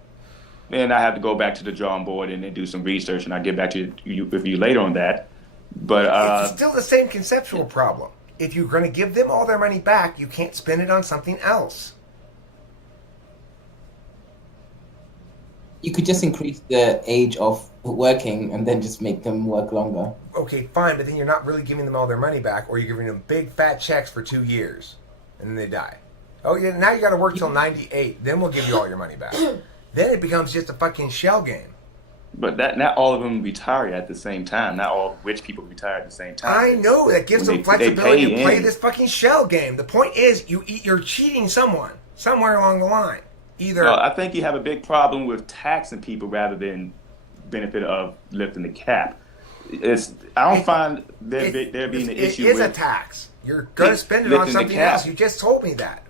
And I have to go back to the drawing board and then do some research, and I'll get back to you with you later on that. But it's still the same conceptual problem. If you're going to give them all their money back, you can't spend it on something else. You could just increase the age of working and then just make them work longer. Okay, fine, but then you're not really giving them all their money back, or you're giving them big fat checks for 2 years, and then they die. Oh yeah, now you got to work till 98. Then we'll give you all your money back. Then it becomes just a fucking shell game. But not all of them retire at the same time. Not all rich people retire at the same time. I know that gives them flexibility to play this fucking shell game. The point is, you're cheating someone somewhere along the line. Either I think you have a big problem with taxing people rather than benefit of lifting the cap. I don't find there being an issue with. It is a tax. You're going to spend it on something else. You just told me that.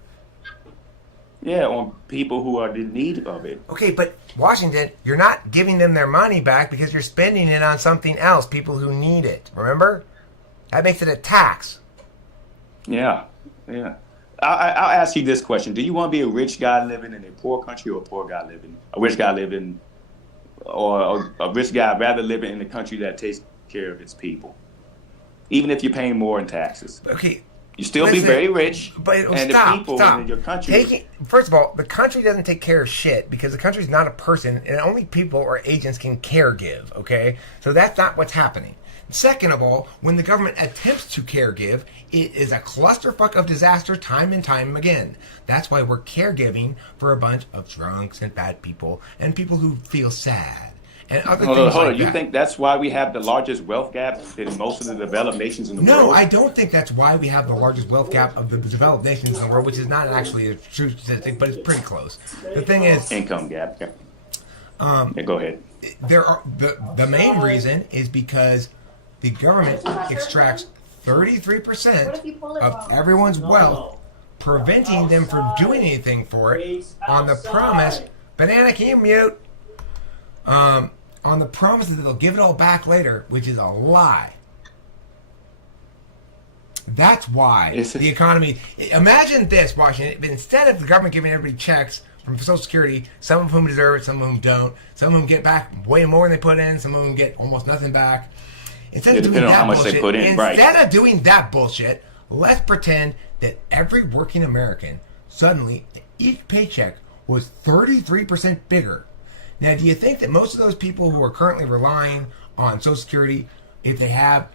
Yeah, on people who are in need of it. Okay, but Washington, you're not giving them their money back because you're spending it on something else, people who need it. Remember? That makes it a tax. Yeah. I'll ask you this question. Do you want to be a rich guy living in a poor country or a rich guy living, or a rich guy rather living in a country that takes care of its people? Even if you're paying more in taxes. Okay. You still be very rich, but and the people in your country. First of all, the country doesn't take care of shit because the country's not a person, and only people or agents can care give. Okay, so that's not what's happening. Second of all, when the government attempts to care give, it is a clusterfuck of disaster time and time again. That's why we're caregiving for a bunch of drunks and bad people and people who feel sad. and other Hold things on. like You that. think that's why we have the largest wealth gap in most of the developed nations in the No, world? I don't think that's why we have the largest wealth gap of the developed nations in the world, which is not actually a true statistic, but it's pretty close. The thing is, Income gap. Yeah, go ahead. there are the main reason is because the government extracts 33% of everyone's wealth, preventing them from doing anything for it on the promise. Banana, can you mute? On the promise that they'll give it all back later, which is a lie. That's why the economy. Imagine this, Washington. Instead of the government giving everybody checks from Social Security, some of whom deserve it, some of whom don't. Some of them get back way more than they put in. Some of them get almost nothing back. Instead of doing that bullshit, doing that bullshit, let's pretend that every working American suddenly each paycheck was 33% bigger. Now, do you think that most of those people who are currently relying on Social Security, if they have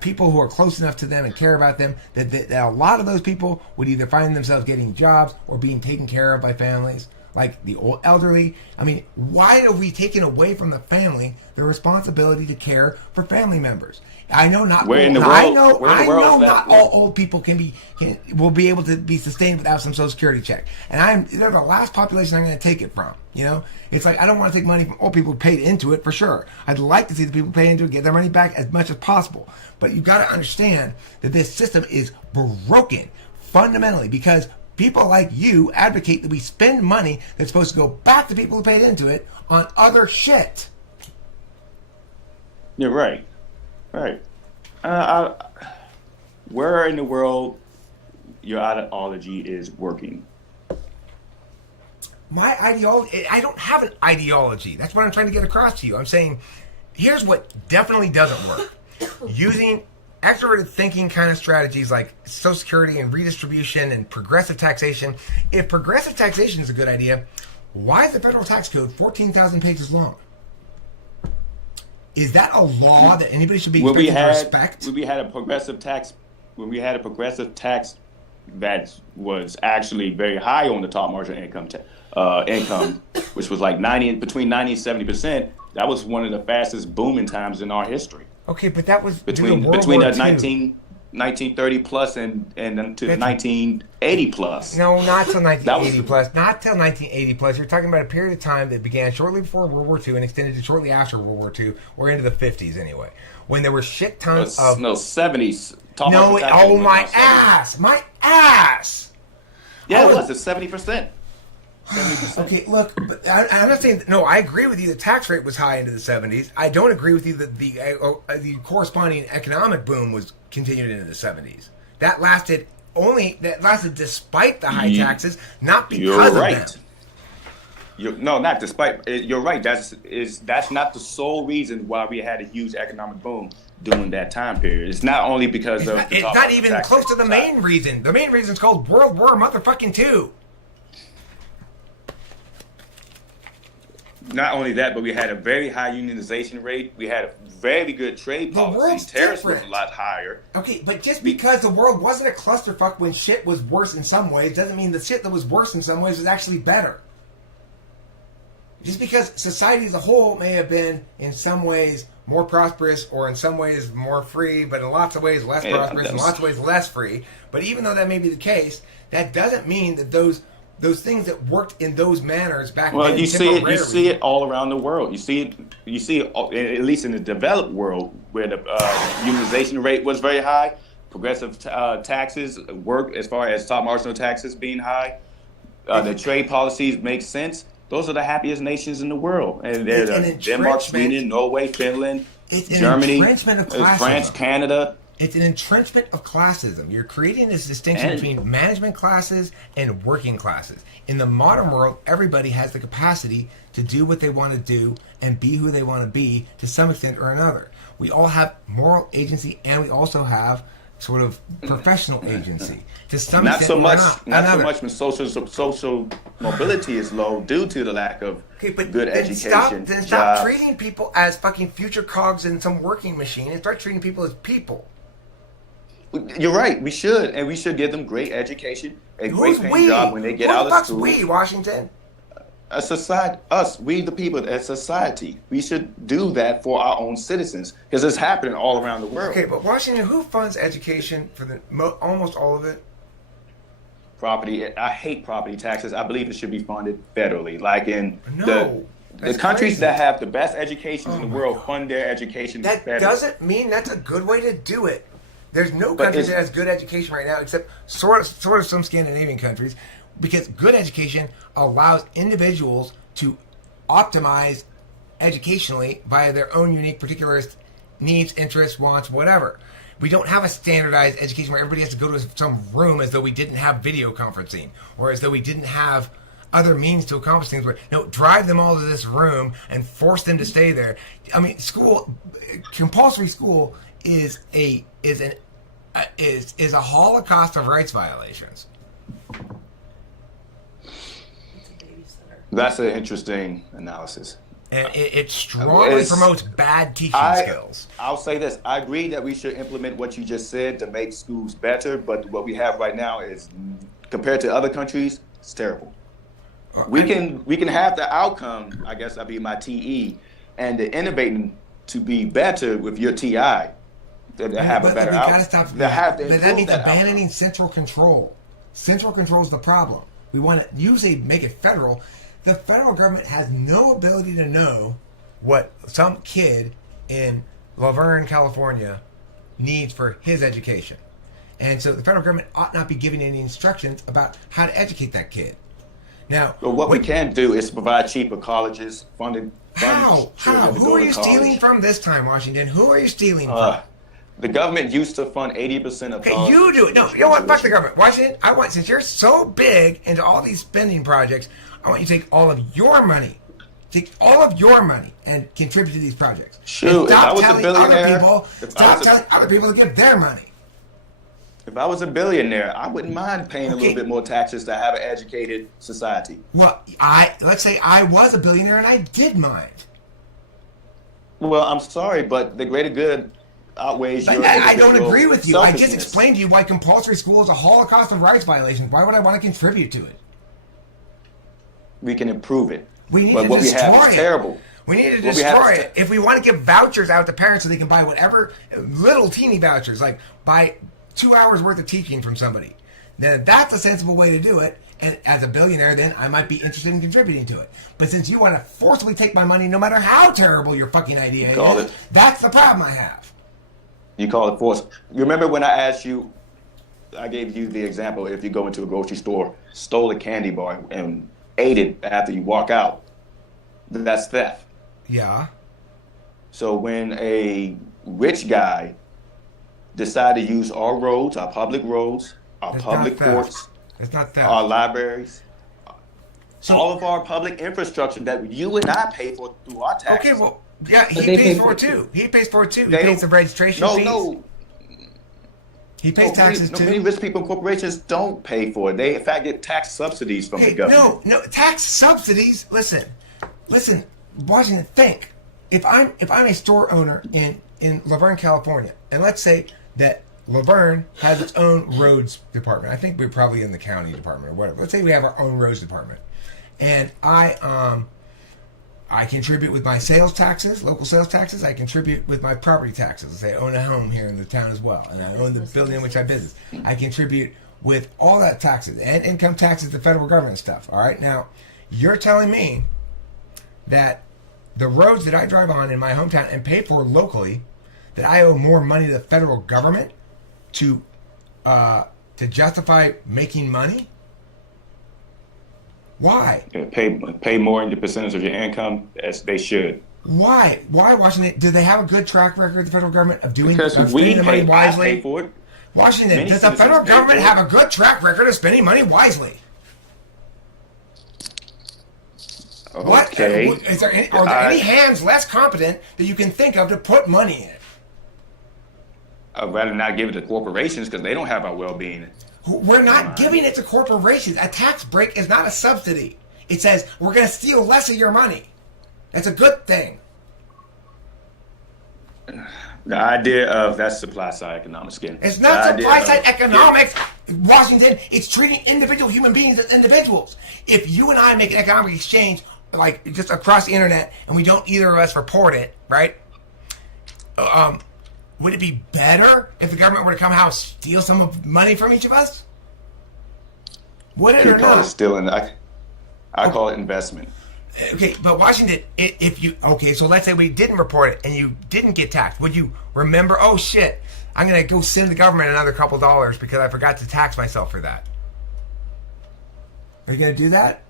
people who are close enough to them and care about them, that a lot of those people would either find themselves getting jobs or being taken care of by families, like the old elderly? I mean, why have we taken away from the family the responsibility to care for family members? I know not all old people will be able to be sustained without some Social Security check, and they're the last population I'm going to take it from. You know, it's like I don't want to take money from old people who paid into it for sure. I'd like to see the people who pay into it get their money back as much as possible, but you've got to understand that this system is broken fundamentally because people like you advocate that we spend money that's supposed to go back to people who paid into it on other shit. You're right. Right. Where in the world your ideology is working? My ideology, I don't have an ideology. That's what I'm trying to get across to you. I'm saying, here's what definitely doesn't work. Using extroverted thinking kind of strategies like Social Security and redistribution and progressive taxation. If progressive taxation is a good idea, why is the federal tax code 14,000 pages long? Is that a law that anybody should be expected to respect? When we had a progressive tax that was actually very high on the top marginal income, which was like between 90 and 70%. That was one of the fastest booming times in our history. Okay, but that was between the 1930 plus and then to 1980 plus. No, not till 1980 plus. Not till 1980 plus. You're talking about a period of time that began shortly before World War II and extended to shortly after World War II, or into the 50s anyway, when there were shit tons of 70s. My ass. Yeah, it was 70%. 70%. Okay, look, but I'm not saying no. I agree with you. The tax rate was high into the 70s. I don't agree with you that the corresponding economic boom was continued into the 70s. That lasted despite the high taxes, not because of them. Not despite. You're right. That's not the sole reason why we had a huge economic boom during that time period. It's not only because it's not even close to the main reason. The main reason is called World War motherfucking II. Not only that, but we had a very high unionization rate. We had a very good trade policy. Tariffs were a lot higher. Okay, but just because the world wasn't a clusterfuck when shit was worse in some ways doesn't mean the shit that was worse in some ways was actually better. Just because society as a whole may have been in some ways more prosperous or in some ways more free, but in lots of ways less prosperous, in lots of ways less free. But even though that may be the case, that doesn't mean that those things that worked in those manners back then. Well, you see it all around the world. You see it at least in the developed world where the unionization rate was very high, progressive taxes work as far as top marginal taxes being high. The trade policies make sense. Those are the happiest nations in the world, and they're Denmark, Sweden, Norway, Finland, Germany, France, Canada. It's an entrenchment of classism. You're creating this distinction between management classes and working classes. In the modern world, everybody has the capacity to do what they want to do and be who they want to be to some extent or another. We all have moral agency, and we also have sort of professional agency. To some extent, not so much when social mobility is low due to the lack of good education. Then stop treating people as fucking future cogs in some working machine and start treating people as people. You're right. We should, give them great education, a great paying job when they get out of school. We, Washington? A society, we the people as society, we should do that for our own citizens because it's happening all around the world. Okay, but Washington, who funds education for the almost all of it? Property. I hate property taxes. I believe it should be funded federally, like in No, the countries crazy. that have the best educations in Oh the my world God. fund their education. That federally. doesn't mean that's a good way to do it. There's no But country it's- that has good education right now, except sort of some Scandinavian countries, because good education allows individuals to optimize educationally via their own unique particular needs, interests, wants, whatever. We don't have a standardized education where everybody has to go to some room as though we didn't have video conferencing or as though we didn't have other means to accomplish things. Where no, drive them all to this room and force them to stay there. I mean, compulsory school is a holocaust of rights violations. It's a babysitter. That's an interesting analysis. And it strongly promotes bad teaching skills. I'll say this. I agree that we should implement what you just said to make schools better, but what we have right now is, compared to other countries, it's terrible. We can have the outcome, I guess that'd be my TE, and the innovating to be better with your TI. To have a better outcome. Gotta stop. That means abandoning central control. Central control is the problem. We want to usually make it federal. The federal government has no ability to know what some kid in Laverne, California needs for his education. And so the federal government ought not be giving any instructions about how to educate that kid. Now, But what we can do is provide cheaper colleges, funded. How? children to Who go are to you college. stealing from this time, Washington? Who are you stealing from? The government used to fund 80% of. Okay, you do it. No, you know what? Fuck the government. Washington, since you're so big into all these spending projects, I want you to take all of your money. Take all of your money and contribute to these projects. Shoot, And if I stop was a telling billionaire, telling other people to give their money. If I was a billionaire, I wouldn't mind paying a little bit more taxes to have an educated society. Well, let's say I was a billionaire and I did mind. Well, I'm sorry, but the greater good outweighs But your. I don't individual agree with you. I just selfishness. explained to you why compulsory school is a holocaust of rights violations. Why would I want to contribute to it? We can improve it. We need but to what we destroy have it. is terrible. We need to What we have destroy is it. If we want to give vouchers out to parents so they can buy whatever, little teeny vouchers, like buy 2 hours worth of teaching from somebody, then that's a sensible way to do it. And as a billionaire, then I might be interested in contributing to it. But since you want to forcibly take my money, no matter how terrible your fucking idea is, that's the problem I have. You call it force. You remember when I asked you, I gave you the example, if you go into a grocery store, stole a candy bar and ate it after you walk out, that's theft. Yeah. So when a rich guy decided to use our roads, our public roads, our That's public not theft. courts, It's not theft. our libraries, So- all of our public infrastructure that you and I pay for through our taxes. Okay, well, yeah, But he they pays pay for it for it too. He pays for it too. He They pays don't- the registration fees. No, He pays taxes too. Many rich people and corporations don't pay for it. They, in fact, get tax subsidies from the Hey, government. no, tax subsidies. Listen, Washington. Think if I'm a store owner in Laverne, California, and let's say that Laverne has its own roads department. I think we're probably in the county department or whatever. Let's say we have our own roads department, and I contribute with my sales taxes, local sales taxes. I contribute with my property taxes. Let's say I own a home here in the town as well, and I own the building in which I business. I contribute with all that taxes and income taxes, the federal government stuff. All right, now you're telling me that the roads that I drive on in my hometown and pay for locally, that I owe more money to the federal government to justify making money? Why? Yeah, pay more in the percentage of your income as they should. Why? Why Washington? Do they have a good track record, the federal government, of doing Because of we spending the money I wisely? pay for it. Washington, Many does the citizens federal pay government for it. have a good track record of spending money wisely? What? Okay. Are there any hands less competent that you can think of to put money in? I'd rather not give it to corporations because they don't have our well-being. We're not giving it to corporations. A tax break is not a subsidy. It says we're going to steal less of your money. That's a good thing. The idea of that's supply side economics again. It's not The idea supply of- side economics. Washington, it's treating individual human beings as individuals. If you and I make an economic exchange, like just across the internet, and we don't either of us report it, right? Would it be better if the government were to come out steal some of money from each of us? Would it You or call it not? stealing. I call it investment. Okay, but Washington, so let's say we didn't report it and you didn't get taxed. Would you remember, oh shit, I'm going to go send the government another couple dollars because I forgot to tax myself for that? Are you going to do that?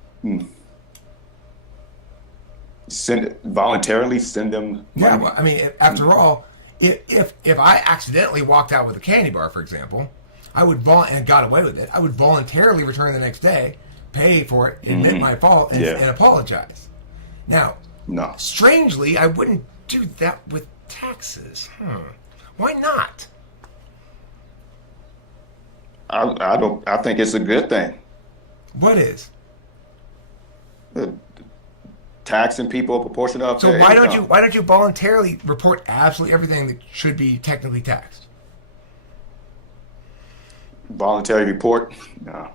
Voluntarily send them money? Yeah, well, I mean, after all, if I accidentally walked out with a candy bar, for example, I would and got away with it, I would voluntarily return the next day, pay for it, admit my fault, and apologize. Now, No. strangely, I wouldn't do that with taxes. Why not? I think it's a good thing. What is? Taxing people proportionate of So their why income. don't you voluntarily report absolutely everything that should be technically taxed? Voluntary report? No.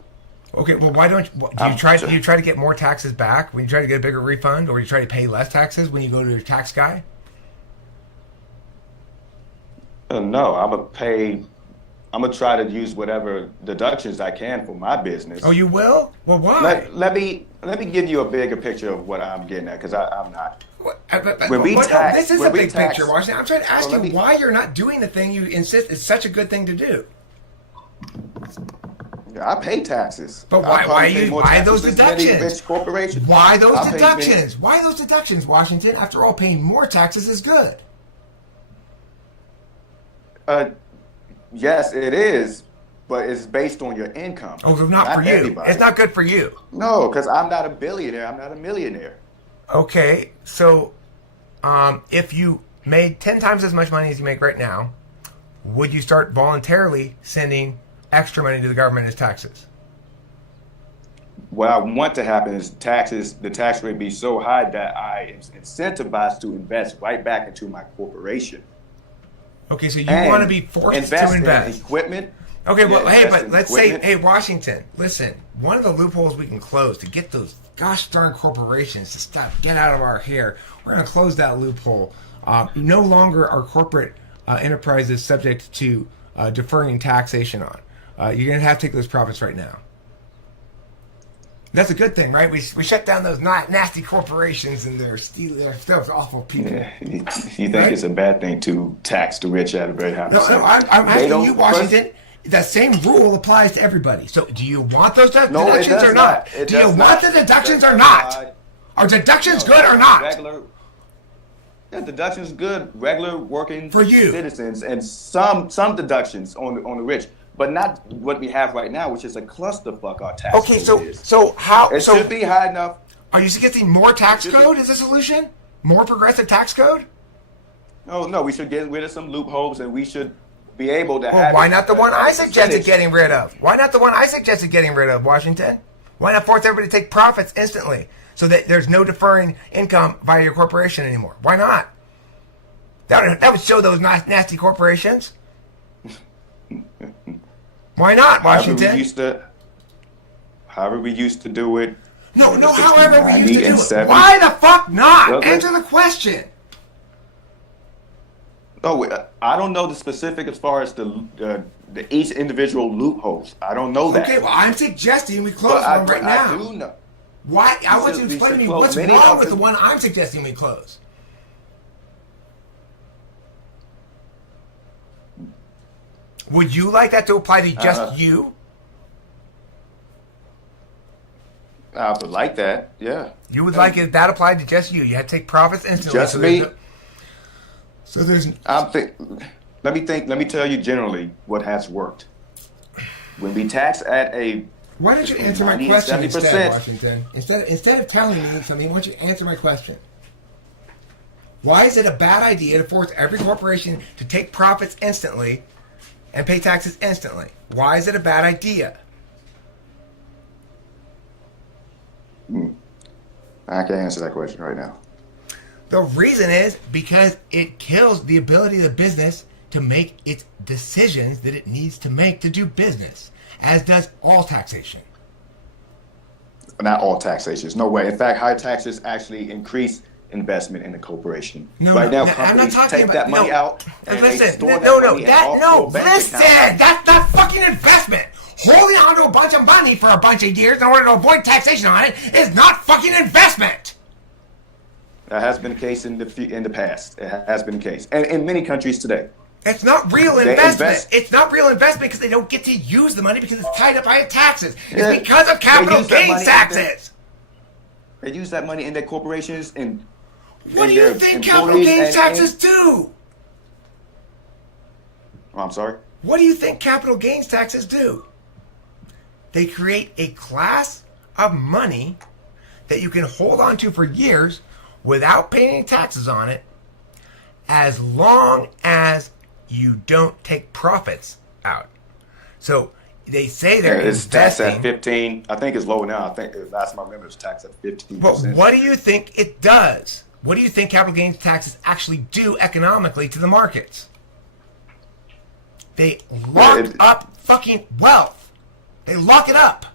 Okay, well, why don't you? Do you try to get more taxes back when you try to get a bigger refund, or you try to pay less taxes when you go to your tax guy? No, I'm gonna try to use whatever deductions I can for my business. Oh, you will? Well, why? Let me give you a bigger picture of what I'm getting at, because I'm not. This is a big picture, Washington. I'm trying to ask Well, you why you're not doing the thing you insist is such a good thing to do. I pay taxes. But why those deductions? Rich corporations. Why those deductions? Why those deductions, Washington? After all, paying more taxes is good. Yes, it is, but it's based on your income. Oh, so not for you. everybody. It's not good for you. No, because I'm not a billionaire. I'm not a millionaire. Okay, so if you made 10 times as much money as you make right now, would you start voluntarily sending extra money to the government as taxes? What I want to happen is the tax rate be so high that I am incentivized to invest right back into my corporation. Okay, so you want to be forced to invest. In equipment. Okay, well, hey, invest but in let's say, equipment. hey, Washington, listen, one of the loopholes we can close to get those gosh darn corporations to stop, get out of our hair, we're going to close that loophole. No longer are corporate enterprises subject to deferring taxation on. You're going to have to take those profits right now. That's a good thing, right? We shut down those nasty corporations and their those awful people. Yeah, you think it's a bad thing to tax the rich at a very high percentage? No, I'm asking you, Washington. That same rule applies to everybody. So, do you want those deductions or not? Do you want the deductions or not? Are deductions good or not? Deductions good. Regular working For you. citizens, and some deductions on the rich, but not what we have right now, which is a clusterfuck. Our tax Okay, code is. so how? It should be high enough. Are you suggesting more tax code is the solution? More progressive tax code? No, we should get rid of some loopholes, and we should be able to Well, have. why not the one I suggested percentage. getting rid of? Why not the one I suggested getting rid of, Washington? Why not force everybody to take profits instantly so that there's no deferring income via your corporation anymore? Why not? That would show those nasty corporations. Why not, Washington? However we used to do it. No, between however we 90 used to and do it. 70. Why the fuck not? Well, Answer the question. Oh, I don't know the specific as far as the each individual loopholes. I don't know that. Okay, well, I'm suggesting we close But one right now. I do know. Why? I want you to We explain to should me close what's many wrong of with the them. one I'm suggesting we close. Would you like that to apply to just you? I would like that. Yeah. You would like it that applied to just you. You had to take profits instantly. Just me? Let me tell you generally what has worked. When we tax at a Why don't you answer my 90 and question instead, 70%. Washington? Instead of telling me something, why don't you answer my question? Why is it a bad idea to force every corporation to take profits instantly and pay taxes instantly? Why is it a bad idea? I can't answer that question right now. The reason is because it kills the ability of the business to make its decisions that it needs to make to do business. as does all taxation. Not all taxations. No way. In fact, high taxes actually increase investment in the corporation. No, right now, I'm not companies talking take about that money no. out and they Listen, store that money in offshore bank listen. accounts. That's not fucking investment. Holding on to a bunch of money for a bunch of years in order to avoid taxation on it is not fucking investment. That has been the case in the past. It has been the case, and in many countries today. It's not real They investment. invest- It's not real investment because they don't get to use the money because it's tied up by taxes. It's Yeah, because of capital use that gains money in taxes. They use that money in their corporations and. What do you think capital gains taxes do? Oh, I'm sorry. What do you think capital gains taxes do? They create a class of money that you can hold on to for years without paying any taxes on it, as long as you don't take profits out. So they say they're It's taxed investing. at 15. I think it's lower now. I think last time I remember it's taxed at 15%. But what do you think it does? What do you think capital gains taxes actually do economically to the markets? They lock up fucking wealth. They lock it up.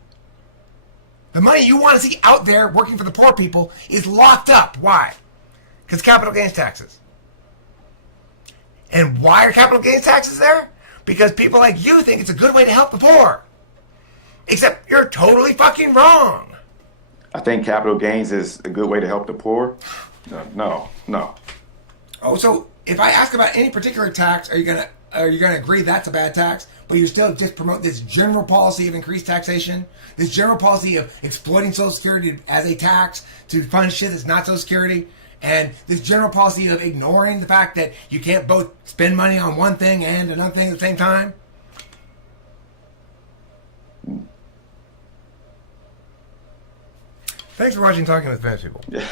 The money you want to see out there working for the poor people is locked up. Why? Because capital gains taxes. And why are capital gains taxes there? Because people like you think it's a good way to help the poor. Except you're totally fucking wrong. I think capital gains is a good way to help the poor. No. Oh, so if I ask about any particular tax, are you gonna agree that's a bad tax? But you still just promote this general policy of increased taxation, this general policy of exploiting Social Security as a tax to fund shit that's not Social Security, and this general policy of ignoring the fact that you can't both spend money on one thing and another thing at the same time. Thanks for watching Talking with Famous People. This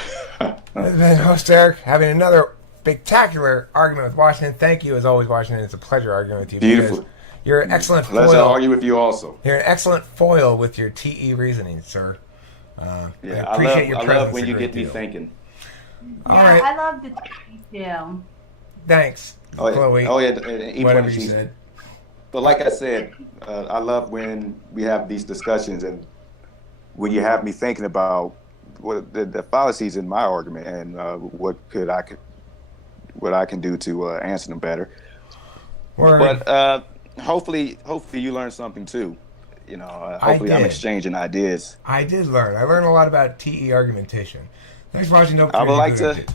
has been host Eric having another spectacular argument with Washington. Thank you, as always, Washington. It's a pleasure arguing with you. Beautiful. You're an excellent foil. Let's argue with you also. You're an excellent foil with your TE reasoning, sir. Yeah, I appreciate your I presence love when a you great get me deal. thinking. All right. I love the too. Thanks, Oh, Chloe. yeah, and Whatever you said. But like I said, I love when we have these discussions and when you have me thinking about what the fallacies in my argument and what I can do to answer them better. Word. But hopefully you learned something too. You know, hopefully I'm did. exchanging ideas. I did learn. I learned a lot about TE argumentation. Thanks for watching. Don't I would forget like do to.